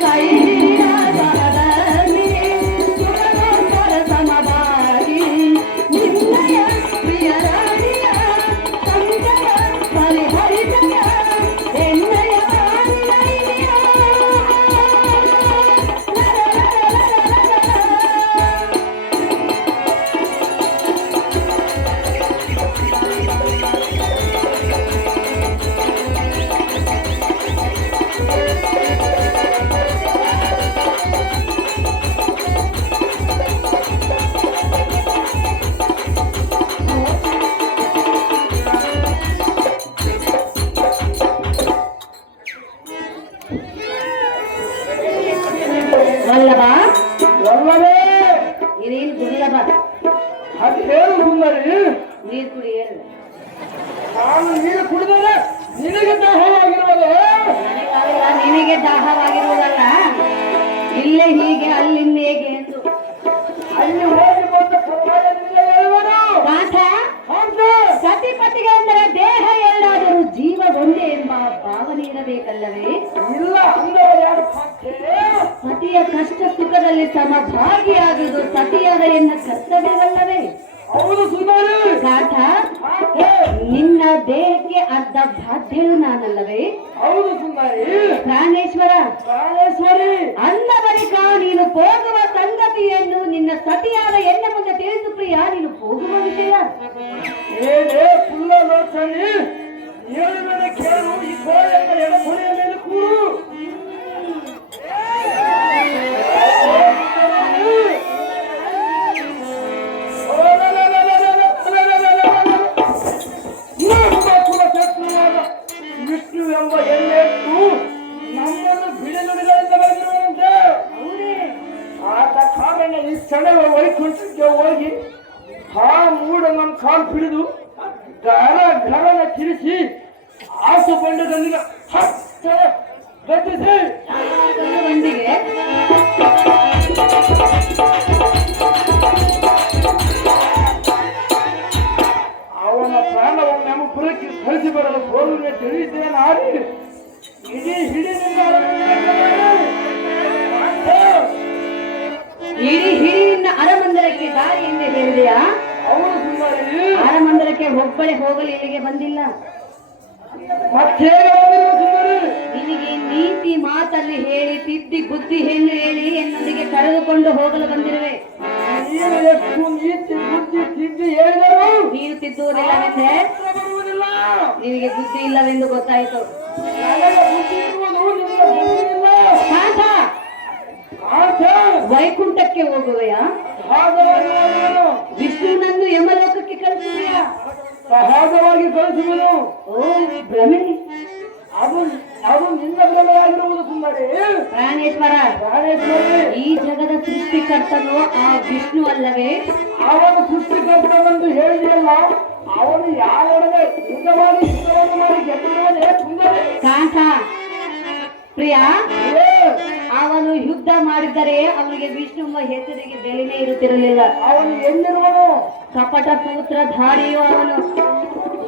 ಕೈ ಹಿಡಿದ ಸಹಧರ್ಮಿಣಿ, ಸುಖದೋಷದ ಸಮಭಾಗಿನಿ. ನಿನ್ನಯ ಪ್ರಿಯರಾಣಿಯ ಸಂಜಯ ಪರಿಹರಿಸಯ ಎನ್ನಯ ಆನಂದಯ್ಯ. ವಲ್ಲಭ, ಎಲ್ಲವೇ ಇದೇನು ದುರ್ಲಭ? ಅದು ಹೇಳು ಸುಂದರಿ. ನೀರು ಕುಡಿ ಹೇಳು. ನಾನು ನೀರು ಕುಡಿದರೆ ನಿನಗೆ ದಾಹವಾಗಿರುವುದು. ನನಗಲ್ಲ, ನಿನಗೆ ದಾಹವಾಗಿರುವುದಲ್ಲ. ಇಲ್ಲೇ ಹೀಗೆ ಅಲ್ಲಿಂದ ಹೇಗೆ ಎಂದು. ಅಲ್ಲಿ ಹೋಗಿ ಬಂದ ಪರವಾಗಿಲ್ಲ ಹೇಳುವರು. ನಾಥ, ಹೌದು, ಸತಿಪತಿಗೆ ಅಂದರೆ ದೇಹ ಎಲ್ಲಾದರೂ ಜೀವ ಒಂದೇ ಎಂಬ ಭಾವನೆ ಇರಬೇಕಲ್ಲವೇ? ಇಲ್ಲ ಅಂದವರು ಯಾರು ಪಾಠೆ? ಸತಿಯ ಕಷ್ಟ ಸುಖದಲ್ಲಿ ಸಮಭಾಗಿಯಾಗುವುದು ಸತಿಯಾದ ಎನ್ನ ಕರ್ತವ್ಯವಲ್ಲವೇ? ಹೌದು ಸುಂದರಿ. ನಾಥ, ಪಾಠೆ. ನಿನ್ನ ದೇಹಕ್ಕೆ ಅರ್ಧ ಬಾಧ್ಯಳು ನಾನಲ್ಲವೇ? ಹೌದು ಸುಂದರಿ. ಪ್ರಾಣೇಶ್ವರ, ಪ್ರಾಣೇಶ್ವರಿ, ಅಂದ ಬಳಿಕ ನೀನು ಹೋಗುವ ಸಂಗತಿಯನ್ನು ನಿನ್ನ ಸತಿಯಾದ ಎನ್ನ ಮುಂದೆ ತಿಳಿಸು ಪ್ರಿಯ. ನೀನು ಹೋಗುವ ವಿಷಯ ಏನೇ ಪುಲ್ಲ ಲೋಚನೆ ಏಳು ಮೇಲೆ ಕೇಳು. ಈ ಕೋಳೆಯ ಎಡಕೊನೆಯ ಮೇಲೆ ಕೂರು. ವಿಷ್ಣು ಎಂಬ ಎಣ್ಣೆಟ್ಟು ನಮ್ಮನ್ನು ಬಿಡಿನುಡಿಗಳಿಂದ ಬಂದಿರುವಂತೆ. ಆದ ಕಾರಣ ಈ ಕ್ಷಣವ ವೈಕುಂಠಕ್ಕೆ ಹೋಗಿ ಆ ಮೂಡ ನಮ್ಮ ಕಾಲು ಹಿಡಿದು ಗರ ಗರನ ತಿರುಸಿ ಆಸು ಬಂಡದಲ್ಲಿನ ಹತ್ತ ಗಟ್ಟಿಸಿ ಬಂದಿಗೆ ಅವನ ಪ್ರಾಣವನ್ನು ನಮ್ಮ ಪುರಕ್ಕೆ ಕಳಿಸಿ ಬರಲು ಗೋಲುವೆ ತಿಳಿಯುತ್ತೇನೆ. ಆಡಿ ಇಡೀ ಹಿಡಿದಿಂದ ಇಡೀ ಹಿರಿಯ ಅರಮಂದಿರಕ್ಕೆ ದಾರಿ ಎಂದು ಹೇಳಿದೆಯಾ? ಅವನು ಸುಂದರಿ ಅರಮಂದಿರಕ್ಕೆ ಒಬ್ಬಳೆ ಹೋಗಲು ಇಲ್ಲಿಗೆ ಬಂದಿಲ್ಲ. ಮತ್ತೆ ಬಂದಿರುವ ತಿದ್ದಿ ಬುದ್ಧಿ ಹೆಣ್ಣು ಹೇಳಿ ಎನ್ನೊಂದಿಗೆ ಕರೆದುಕೊಂಡು ಹೋಗಲು ಬಂದಿರುವೆ. ನೀನು ಎಷ್ಟು ನೀತಿ ಬುದ್ಧಿ ತಿದ್ದಿ ಹೇಳಿದರು ನೀನು ತಿದ್ದುವುದಿಲ್ಲವೆಂದ್ರೆ ಬರುವುದಿಲ್ಲ. ನಿನಗೆ ಬುದ್ಧಿ ಇಲ್ಲವೆಂದು ಗೊತ್ತಾಯಿತು. ನನಗೆ ಬುದ್ಧಿ ಇರುವುದು ನಿನಗೆ ಬುದ್ಧಿ ಇಲ್ಲ. ಕಾಂತ, ವೈಕುಂಠಕ್ಕೆ ಹೋಗುವೆಯಾ? ಸಹಜವಾಗಿ ವಿಷ್ಣುನನ್ನು ಯಮಲೋಕಕ್ಕೆ ಕಳಿಸುವೆಯಾ? ಸಹಜವಾಗಿ ಕಳಿಸುವುದು. ಓ ಭ್ರಮೆ, ಅದು ಅದು ನಿನ್ನ ಭ್ರಮೆಯಾಗಿರುವುದು ಸುಂದರಿ. ಪ್ರಾಣೇಶ್ವರ, ಪ್ರಾಣೇಶ್ವರಿ, ಈ ಜಗದ ಸೃಷ್ಟಿಕರ್ತನು ಆ ವಿಷ್ಣು ಅಲ್ಲವೇ? ಅವನು ಸೃಷ್ಟಿಕರ್ತನೆಂದು ಹೇಳಿದೆಯಲ್ಲ, ಅವನು ಯಾರೊಡನೆ ಯುದ್ಧವಾಗಿ ಯುದ್ಧವನ್ನು ಮಾಡಿ ಗೆದ್ದಿರುವುದೇ ಸುಂದರಿ. ಕಾಂತ ಪ್ರಿಯ, ಏ, ಅವನು ಯುದ್ಧ ಮಾಡಿದರೆ ಅವನಿಗೆ ವಿಷ್ಣು ಹೆಸರಿಗೆ ಬೆಲೆನೇ ಇರುತ್ತಿರಲಿಲ್ಲ. ಅವನು ಎಲ್ಲಿರುವನು? ಕಪಟ ಸೂತ್ರಧಾರಿಯು ಅವನು.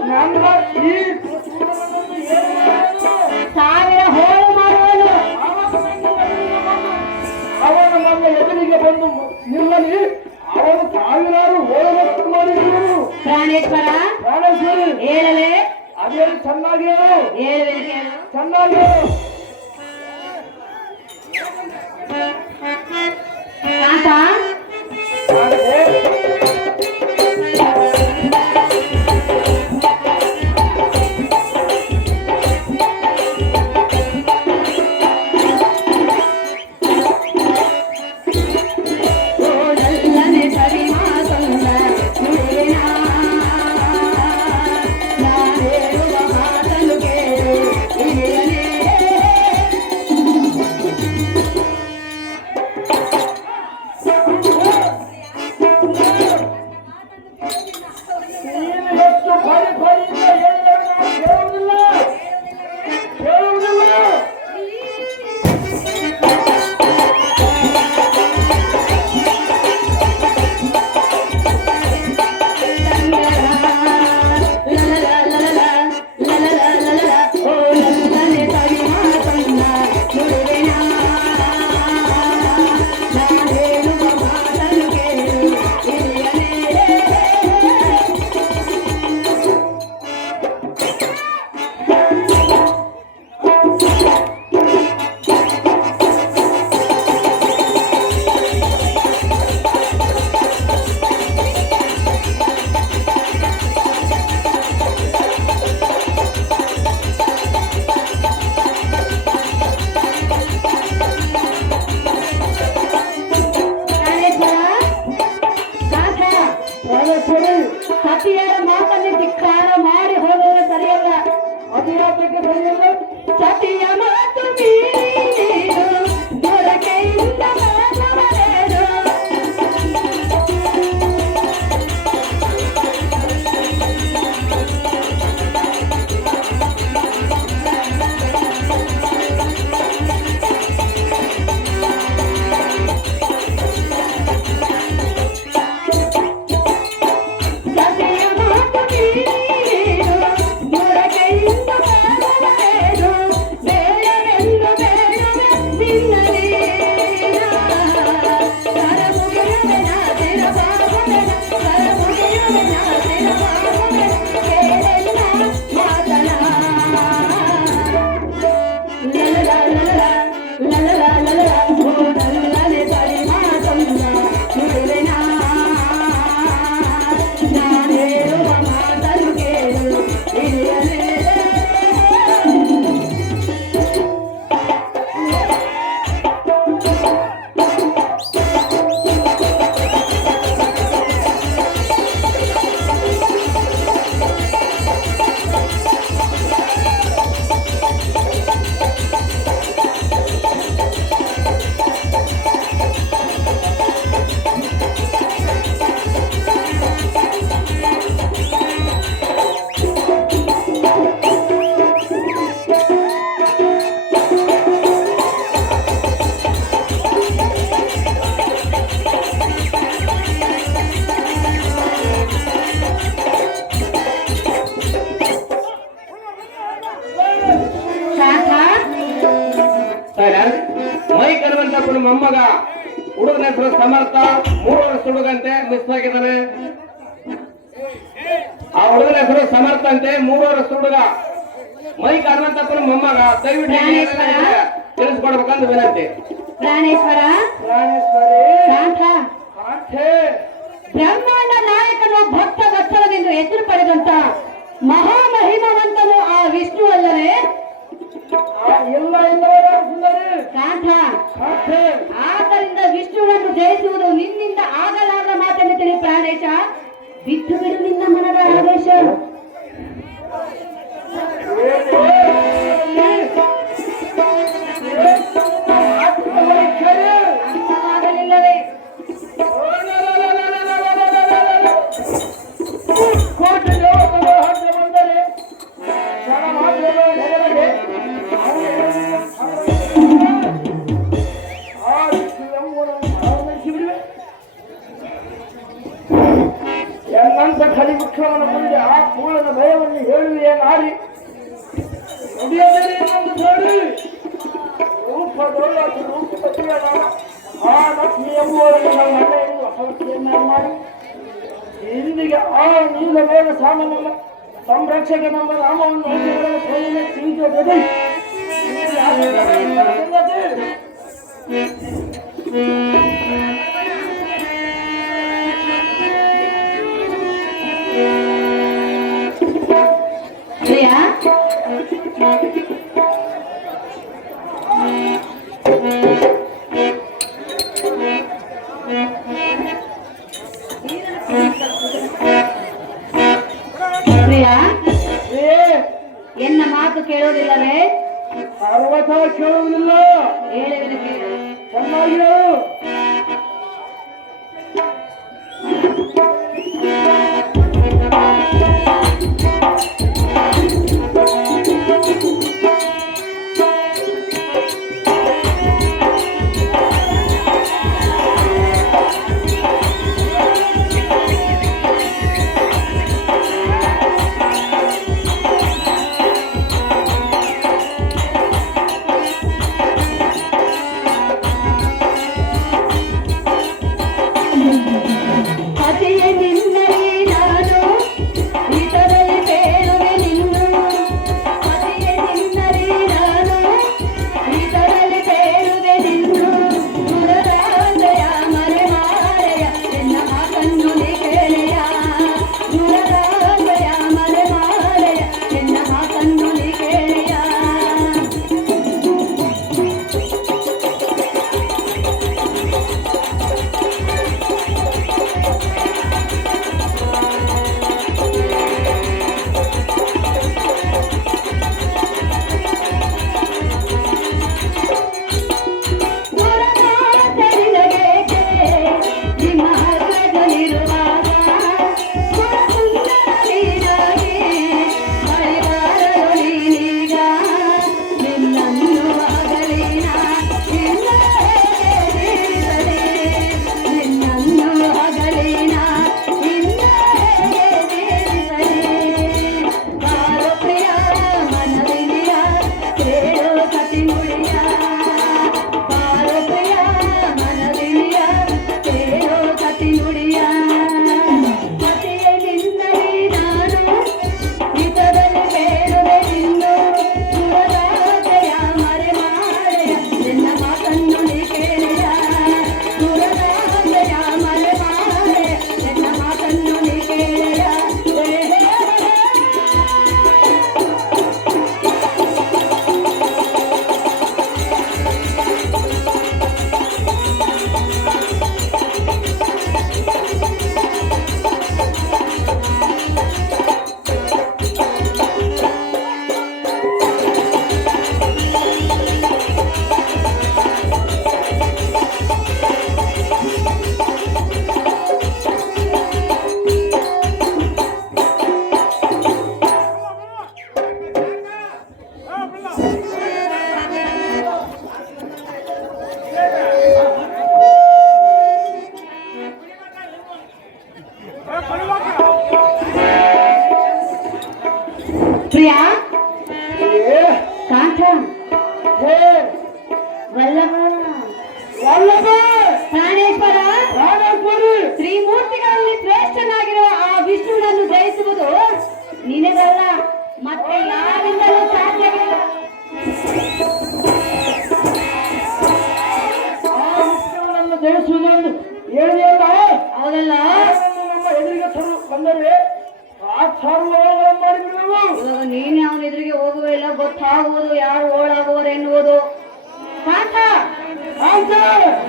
ನನ್ನ ಈ ಪುತ್ರನನ್ನು ಏನು ಮಾಡುವನು? 1000 ಹೋಳು ಮಾಡುವನು. ಅವನು ನಮ್ಮ ಎದುರಿಗೆ ಬಂದು ನಿಲ್ಲಲಿ, ಅವನು ಸಾವಿರಾರು ಹೋರಾಟ ಮಾಡಿರುವನು. ಪ್ರಾಣೇಶ್ವರ, ಪ್ರಾಣೇಶ್ವರಿ, ಹೇಳಲೇ? ಅದೇನು ಚೆನ್ನಾಗಿ ಹೇಳು, ಹೇಳುವೆ ಕೇಳು. ಚೆನ್ನಾಗಿ ಹೇಳು. ಕಾಂತ, ನೀನು ಎಷ್ಟು ಬರಿ ಬರಿಯಿಂದ ಹೇಳಿದರೂ ನಾನು ಕೇಳುವುದಿಲ್ಲ, ಕೇಳುವುದಿಲ್ಲ. ಸತಿಯರ ಮಾತಲ್ಲಿ ಧಿಕ್ಕಾರ ಮಾಡಿ ಹೋಗುವುದು ಸರಿಯಲ್ಲ. ಅಭಿಯಾತಕ್ಕೆ ಸರಿಯಲ್ಲ. ಸತಿಯ ಮಾತು ಮೀರು ದೊರಕೆಯಿಂದ ಮಾನವರೇರು. ಮೈಕ್ ಹನುಮಂತಪ್ಪನ ಮೊಮ್ಮಗ ಹುಡುಗನ ಹೆಸರು ಸಮರ್ಥ, 3 ವರ್ಷ ಹುಡುಗಂತೆ, ಮಿಸ್ ಆಗಿದ್ದಾನೆ. ಆ ಹುಡುಗನ ಹೆಸರು ಸಮರ್ಥ ಅಂತೆ, 3 ವರ್ಷ ಹುಡುಗ. ಮೈಕ್ ಹನುಮಂತಪ್ಪನ ಮೊಮ್ಮಗ. ದಯವಿಟ್ಟು ತಿಳಿಸ್ಕೊಡಿ. ನಡೆಸಿಕೊಡ್ಬೇಕಂತ ವಿನಂತಿ. ಪ್ರಾಣೇಶ್ವರ ಪ್ರಾಣೇಶ್ವರಿ ಶಾಂತ ಕಾಂಠೆ ಬ್ರಹ್ಮಾಂಡ ನಾಯಕನು ಭಕ್ತ ವತ್ಸಲದಿಂದ ಹೆಸರು ಪಡೆದಂತ ಮಹಾಮಹಿಮವಂತನು ಆ ವಿಷ್ಣು ಅಲ್ಲವೇ? ಎಲ್ಲ ಇಲ್ಲವೇ ಸುಂದರಿ ಕಾಂಠ ಕಾಂಠೆ ಆದ್ದರಿಂದ ವಿಷ್ಣುವನ್ನು ಜಯಿಸುವುದು ನಿನ್ನಿಂದ ಆಗಲಾರದ ಮಾತನ್ನು ತಿಳಿ ಪ್ರಾಣೇಶ. ಬಿಟ್ಟು ಬಿಡು ನಿನ್ನ ಮನದ ಆದೇಶ. ಆಗಲಿಲ್ಲವೇ? ಕೋಟಿ ದೇವತೆಗಳು ಹತ್ತಿರ ಬಂದರೆ ಕ್ಷಣ ಮಾತ್ರವೇ ನೆರವೇರಿ ಆ ವಿಷ್ಣು ಎಂಬುವರನ್ನು ಆರಾಧಿಸಿಬಿಡುವೆ. ಎನ್ನಂತ ಕಲಿವಿಕ್ರಮನ ಮುಂದೆ ಆ ಕೂಳನ ಭಯವನ್ನು ಹೇಳುವೆ ನಾರಿ ನುಡಿಯದರೆ ಒಂದು ಸಾರಿ ರೂಪದೊಳ್ಳ ರೂಪಪತಿಯಾದ ಆ ಲಕ್ಷ್ಮಿ ಎಂಬುವರನ್ನು ನಮ್ಮ ಅಣ್ಣೆಯನ್ನು ಅಸವಸ್ಥೆಯನ್ನ ಮಾಡಿ ಇಂದಿಗೆ ಆ ನೀಲ ವೇದ ಸಾಮನನ್ನು ಸಂರಕ್ಷಕನೆಂಬ ನಾಮವನ್ನು ತಿಳಿಸದೆ ಪ್ರಿಯಾ ಪ್ರಿಯಾ ಎನ್ನ ಮಾತು ಕೇಳೋದಿಲ್ಲವೇ? ಸರ್ವಥ ಕೇಳುವುದಿಲ್ಲ. ಹೇಳುವಿನ ಕೇಳು. ಚೆನ್ನಾಗಿರು. ಪ್ರಿಯಾ ಏ ಕಾಂಠ ಹೇ ವಲ್ಲಭ ವಲ್ಲಭ ಪ್ರಾಣೇಶ್ವರ ರಾಮೇಶ್ವರಿ ತ್ರಿಮೂರ್ತಿಗಳಲ್ಲಿ ಶ್ರೇಷ್ಠನಾಗಿರುವ ಆ ವಿಷ್ಣುವನ್ನು ಜಯಿಸುವುದು ನಿನಗಲ್ಲ, ಮತ್ತೆ ಯಾರಿಂದಲೂ ಸಾಧ್ಯವಿಲ್ಲ.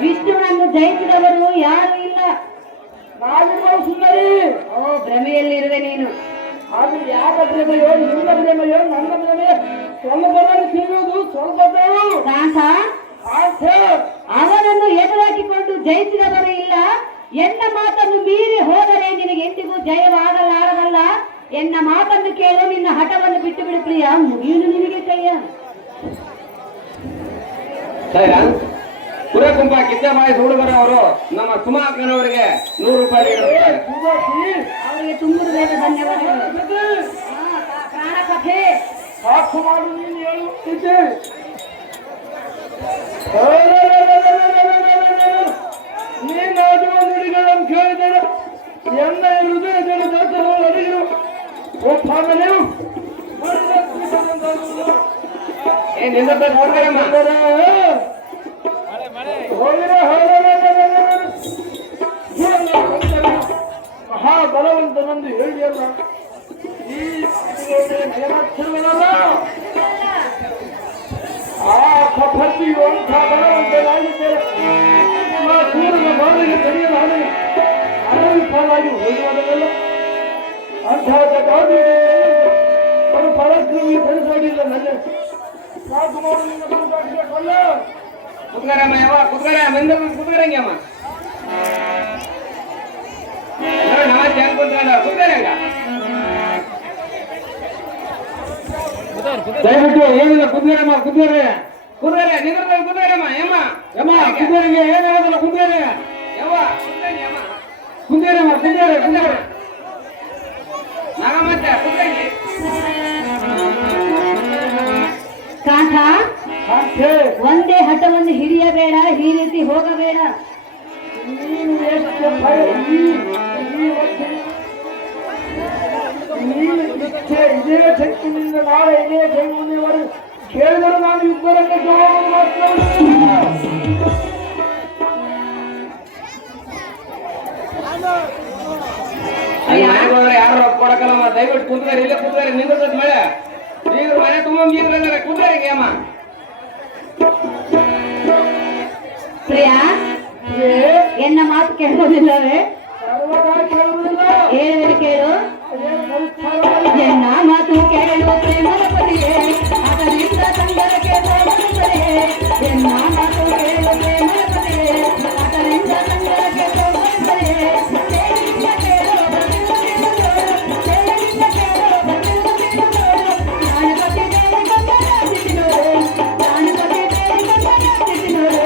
ವಿಷ್ಣುವನ್ನು ಜಯಿಸಿದವರು ಯಾರು ಇಲ್ಲ. ನಾವಿರುವ ಸುಂದರಿ. ಓ ಭ್ರಮೆಯಲ್ಲಿರುವೆ ನೀನು. ಅದು ಯಾರ ಭ್ರಮೆಯೋ, ನಿನ್ನ ಭ್ರಮೆಯೋ, ನನ್ನ ಭ್ರಮೆಯೋ, ಸ್ವಲ್ಪದಲ್ಲಿ ತಿಳಿಯುವುದು ಸ್ವಲ್ಪದವರು. ಕಾಂತ, ಅವನನ್ನು ಎದುರಾಕಿಕೊಂಡು ಜಯಿಸಿದವರು ಇಲ್ಲ. ಎನ್ನ ಮಾತನ್ನು ಮೀರಿ ಹೋದರೆ ನಿನಗೆ ಎಂದಿಗೂ ಜಯವಾಗಲಾರದಲ್ಲ. ಎನ್ನ ಮಾತನ್ನು ಕೇಳು, ನಿನ್ನ ಹಠವನ್ನು ಬಿಟ್ಟು ಬಿಡು ಪ್ರಿಯ, ಮುಗಿಯುವುದು ನಿನಗೆ ಕೈಯ. ಕುರಕುಂಬ ಕಿತ್ತಬಾಯಿ ಹುಡುಗರ ಅವರು ನಮ್ಮ ಸುಮಾಕನವರಿಗೆ 100 ರೂಪಾಯಿ ನೀಡುತ್ತಾರೆ. ಅವರಿಗೆ ತುಂಬುದು ಬೇಗ ಧನ್ಯವಾದಗಳು. ಪ್ರಾಣ ಕಥೆ ಸಾಕು ಮಾಡು ನೀನು ಹೇಳು. ನೀನಾಡುವ ನುಡಿಗಳನ್ನು ಕೇಳಿದರೆ ಎನ್ನ ಹೃದಯದ ದಾಸರು ಅರಿಯು ಒಪ್ಪಾಗಲೇ ಮಹಾಬಲವಂತನಂದು ಹೇಳಿಯಲ್ಲ. ಈ ಆ ಕಪಟಿಯು ಅಂಥ ಬಲವಂತನಾಗಿದ್ದರೆ ಸೂರ್ಯನ ಬಾಳಿಗೆ ತೆರೆಯಲಾಗಿ ಅರವಿ ಪಾಲಾಗಿ ಹೋಗುವುದಲ್ಲ. ಅಂತಹ ಅದು ಪರಸ್ಪರ ಕಳಿಸಾಗಿಲ್ಲ. ನನ್ನ ಸಾಕು ಮಾಡು, ನಿನ್ನ ಕಳಿಸಾಗಬೇಕಲ್ಲ. ಕುತ್ಕರಮ್ಮ ಯಾವ ಕುತ್ಕರ ಮಂದ ಕುತ್ಕರಂಗಮ್ಮ ನಮಸ್ತೆ ಅನ್ಕೊಂತ ಕುತ್ಕರಂಗ ದಯವಿಟ್ಟು ಏನಿಲ್ಲ ಕುತ್ಕರಮ್ಮ, ಕುತ್ಕರೆ ಕುತ್ಕರ ನಿಂದ್ರ ಕುತ್ಕರಮ್ಮ ಯಮ್ಮ ಯಮ್ಮ ಕುತ್ಕರಿಗೆ ಏನಾಗಲ್ಲ. ಕುತ್ಕರೆ ಯವ್ವ ಕುತ್ಕರಮ್ಮ ಕುತ್ಕರಮ್ಮ ಕುತ್ಕರೆ ಕುತ್ಕರೆ ನಾಗಮ್ಮತ್ತ ಕುತ್ಕರಂಗಿ ಕಾಂತ, ಒಂದೇ ಹಠವನ್ನು ಹಿಡಿಯಬೇಡ, ಈ ರೀತಿ ಹೋಗಬೇಡ. ನೀನು ಎಷ್ಟು ಭಯ ಇಚ್ಛೆ ಇದೇ ಶಕ್ತಿನಿಂದ ನಾಳೆ ಇದೇ ಜೈವನೆವರು ಕೇಳಿದರೆ ನಾನು ಇಬ್ಬರನ್ನು ಯಾರು ಕೊಡಕಲ್ಲಮ್ಮ. ದಯವಿಟ್ಟು ಕುತ್ಕರಿ, ಇಲ್ಲೇ ಕುತ್ಕರಿ, ನಿಂದ ಮಳೆ ಈಗ ಮನೆ ತುಂಬ ನೀರು ಕುತ್ಕರಂಗಿ ಅಮ್ಮ. ಪ್ರಿಯಾ, ಎನ್ನ ಮಾತು ಕೇಳೋದಿಲ್ಲವೇ? ಹೇಳಿದರೆ ಕೇಳು. ಎನ್ನ ಮಾತು ಕೇಳು ಪ್ರೇಮದ ಪದಿಯೇ, ಅದರಿಂದ ಸಂಗರಕ್ಕೆ ಹೋಗುತ್ತದೆ. ಎನ್ನ ಮಾತು ಕೇಳು ಪ್ರೇಮದ ಪದಿಯೇ, ಅದರಿಂದ ಸಂಗರಕ್ಕೆ ಹೋಗುತ್ತದೆ. ಕೇಳಿದ ಕೇಳು ಗಣಪತಿ ದೇವಿ ಗಣಪತಿ ನೋಡು, ಗಣಪತಿ ದೇವಿ ಗಣಪತಿ ನೋಡು.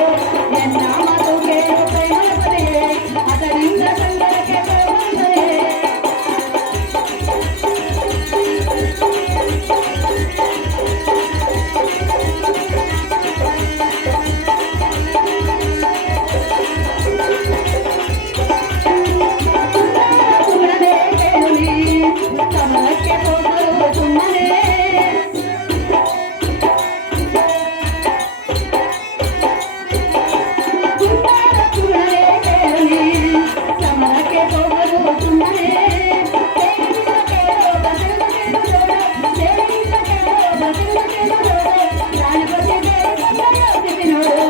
ಎನ್ನ ಮಾತು ಕೇಳು ಪ್ರೇಮದ ಪದಿಯೇ, ಅದರಿಂದ ಸಂಗರಕ್ಕೆ ಹೋಗುತ್ತದೆ. ಸುಮ್ಮನೆ ಕೇಳು ನೀ, ಕಮಲಕ್ಕೆ ಹೋಗಲು ಸುಮ್ಮನೆ. ಸುಮ್ಮನೆ ಕೇಳು ನೀ, ಕಮಲಕ್ಕೆ ಹೋಗಲು ಸುಮ್ಮನೆ. ಕೇಳಿದ ಕೇಳು ಬಸವ ಕೇಳು, ಕೇಳಿದ ಕೇಳು ಬಸವ ಕೇಳು. ಗಣಪತಿ ದೇವಿ ಗಣಪತಿ ನೋಡು,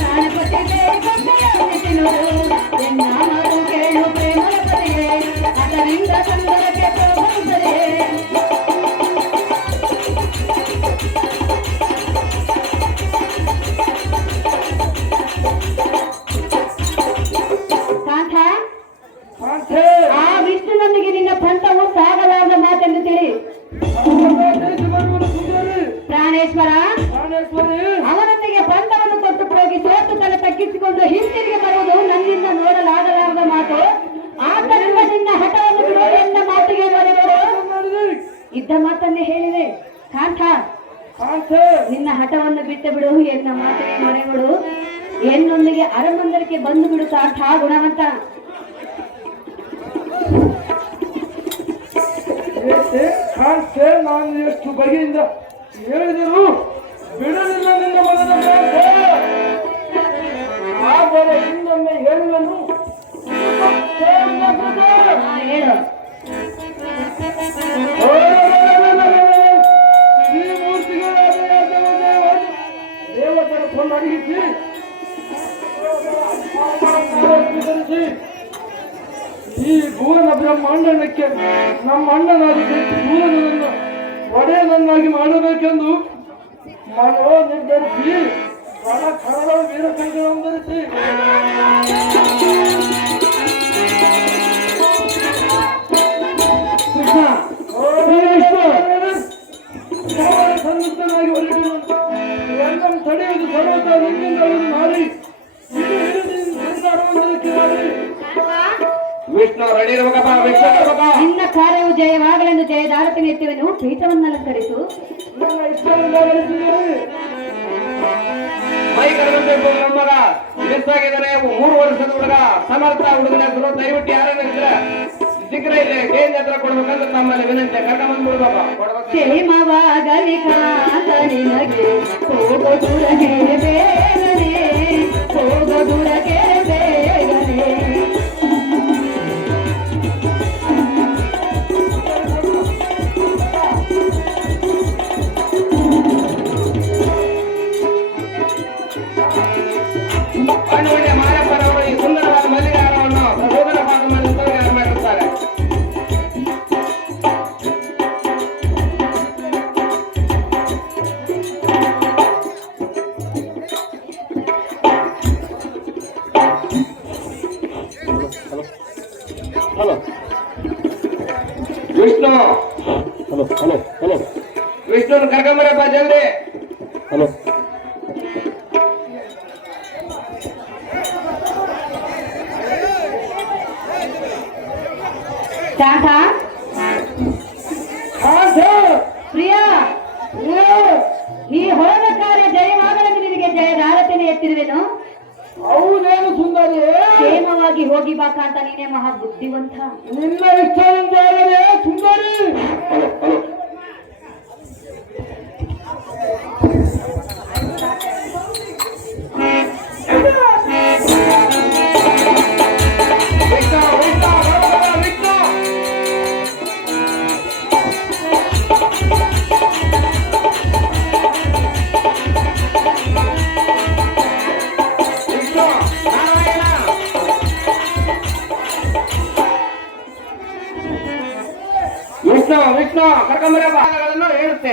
ಗಣಪತಿ ದೇವಿ ಗಣಪತಿ ನೋಡು. ಎನ್ನ ಮಾತು ಕೇಳು ಪ್ರೇಮದ ಪದಿಯೇ, ಅದರಿಂದ ಸಂಗರಕ್ಕೆ ಹೋಗುತ್ತದೆ. ಕಾಂತ, ಆ ವಿಷ್ಣುನೊಂದಿಗೆ ನಿನ್ನ ಪಂಥವು ಸಾಗಲಾರದ ಮಾತೆಂದು ತಿಳಿ. ಪ್ರಾಣೇಶ್ವರ, ಅವನೊಂದಿಗೆ ಪಂಥವನ್ನು ಕೊಟ್ಟು ಹೋಗಿ ಸೋತು ತಲೆ ತಗ್ಗಿಸಿಕೊಂಡು ಹಿಂತಿರುಗಿ ಬರುವುದು ನನ್ನಿಂದ ನೋಡಲಾಗಲಾರದ ಮಾತು. ಆದ್ದರಿಂದ ನಿನ್ನ ಹಠವನ್ನು ಬಿಡು, ಎನ್ನ ಮಾತಿಗೆ ಮರೆಯಬೇಡು. ಇದ್ದ ಮಾತನ್ನೇ ಹೇಳಿದೆ. ಕಾಂತ, ನಿನ್ನ ಹಠವನ್ನು ಬಿಟ್ಟು ಬಿಡು, ಎನ್ನ ಮಾತಿಗೆ ಮರೆಯಬೇಡು. ಎನ್ನೊಂದಿಗೆ ಅರಮಂದಿರಕ್ಕೆ ಬಂದು ಬಿಡು ಕಾಂತ, ಗುಣವಂತ. ನಾನು ಎಷ್ಟು ಬಗೆಯಿಂದ ಹೇಳಿದರು ಬಿಡಲಿಲ್ಲ ನಿನ್ನ ಮಗನ ಆದರೆ ಇನ್ನೊಮ್ಮೆ ಹೇಳುವನು. ಹೇಳು. ಶ್ರೀಮೂರ್ತಿಗಳಾದ ದೇವತರ ಕೊಂಡಡಿಸಿ ಸ್ವೀಕರಿಸಿ ಈ ಭುವನ ಬ್ರಹ್ಮಾಂಡಕ್ಕೆ ನಮ್ಮ ಅಣ್ಣನಾಗಿ ಭುವನವನ್ನು ಒಡೆಯನನ್ನಾಗಿ ಮಾಡಬೇಕೆಂದು ಮನೋ ನಿರ್ಧರಿಸಿ ಬಹಳ ಕರಳ ವೀರ ಕೈಗಳನ್ನು ಧರಿಸಿ ಸಂಯುಕ್ತನಾಗಿ ಹೊರಟನು. ಎಲ್ಲಂ ತಡೆಯುವುದು ಸರ್ವತ ನಿನ್ನಿಂದ ಮಾಡಿ ವಿಷ್ಣು ರೆಡಿ ಇರಬೇಕಪ್ಪ, ವಿಷ್ಣು ಇರಬೇಕ. ನಿನ್ನ ಕಾರ್ಯವು ಜಯವಾಗಲೆಂದು ಜಯದಾರತಿನ ಎತ್ತುವೆನು. ಪೀಠವನ್ನು ಅಲಂಕರಿಸು. ನನ್ನ ಇಷ್ಟದಿಂದ ನಡೆಸಿದ್ದೀರಿ. ಮೈ ಕರೆದಂತೆ ಮಗ ಮಿಸ್ ಆಗಿದ್ದಾನೆ. 3 ವರ್ಷದ ಹುಡುಗ, ಸಮರ್ಥ ಹುಡುಗನ ಹೆಸರು. ದಯವಿಟ್ಟು ಯಾರನ್ನ ಇದ್ರೆ ಶೀಘ್ರ ಇದೆ ಗೇಂಜ್ ಹತ್ರ ಕೊಡ್ಬೇಕಂತ ತಮ್ಮಲ್ಲಿ ವಿನಂತಿ. ಕರ್ಕೊಂಡ್ಬಂದ್ಬಿಡ್ಬಪ್ಪ, ಕೊಡ್ಬೇಕು. ಕ್ಷೇಮವಾಗಲಿ ಕಾಂತ ನಿನಗೆ ಹೋಗೋ ದೂರಗೆ ಬೇಗನೆ, ಹೋಗೋ ದೂರಗೆ ಬೇಗನೆ. ಕಣ್ಣುಂಡೆ ಮಾರಪ್ಪನವರು ಈ ಸುಂದರವಾದ ಮಲ್ಲಿಗೆ ಹಾರವನ್ನು ಸಹೋದರ ಪಾಠ ಮಾಡಿದಂತವ್ರಿಗೆ ಹಾರ ಮಾಡಿರುತ್ತಾರೆ. Hello Vishnu hello hello hello ವಿಷ್ಣುನ ಕರ್ಕೊಂಬರಪ್ಪ ಜಲ್ದಿ. ಹಲೋ ಶಾಂತ, ಪ್ರಿಯಾ, ಈ ಹೋದ ಕಾರ್ಯ ಜಯವಾಗಲೆಂದು ನಿನಗೆ ಜಯದಾರತಿನ ಎತ್ತಿರುವೆನು. ಹೌದೇನು ಸುಂದರಿ, ಕ್ಷೇಮವಾಗಿ ಹೋಗಿ ಬಾ ಕಾಂತ. ನೀನೇ ಮಹಾ ಬುದ್ಧಿವಂತ. ನಿನ್ನ ಇಷ್ಟದಿಂದ ಸುಂದರಿ. ಹಲೋ ಹಲೋ ವಿಷ್ಣು ವಿಷ್ಣು ಬರೋಬ್ಬರ ವಿಷ್ಣು. ವಿಷ್ಣು ನಾರಾಯಣ. ವಿಷ್ಣು ವಿಷ್ಣು ಕರ್ಕೊಂಬರಪ್ಪ ಹೇಳುತ್ತೆ.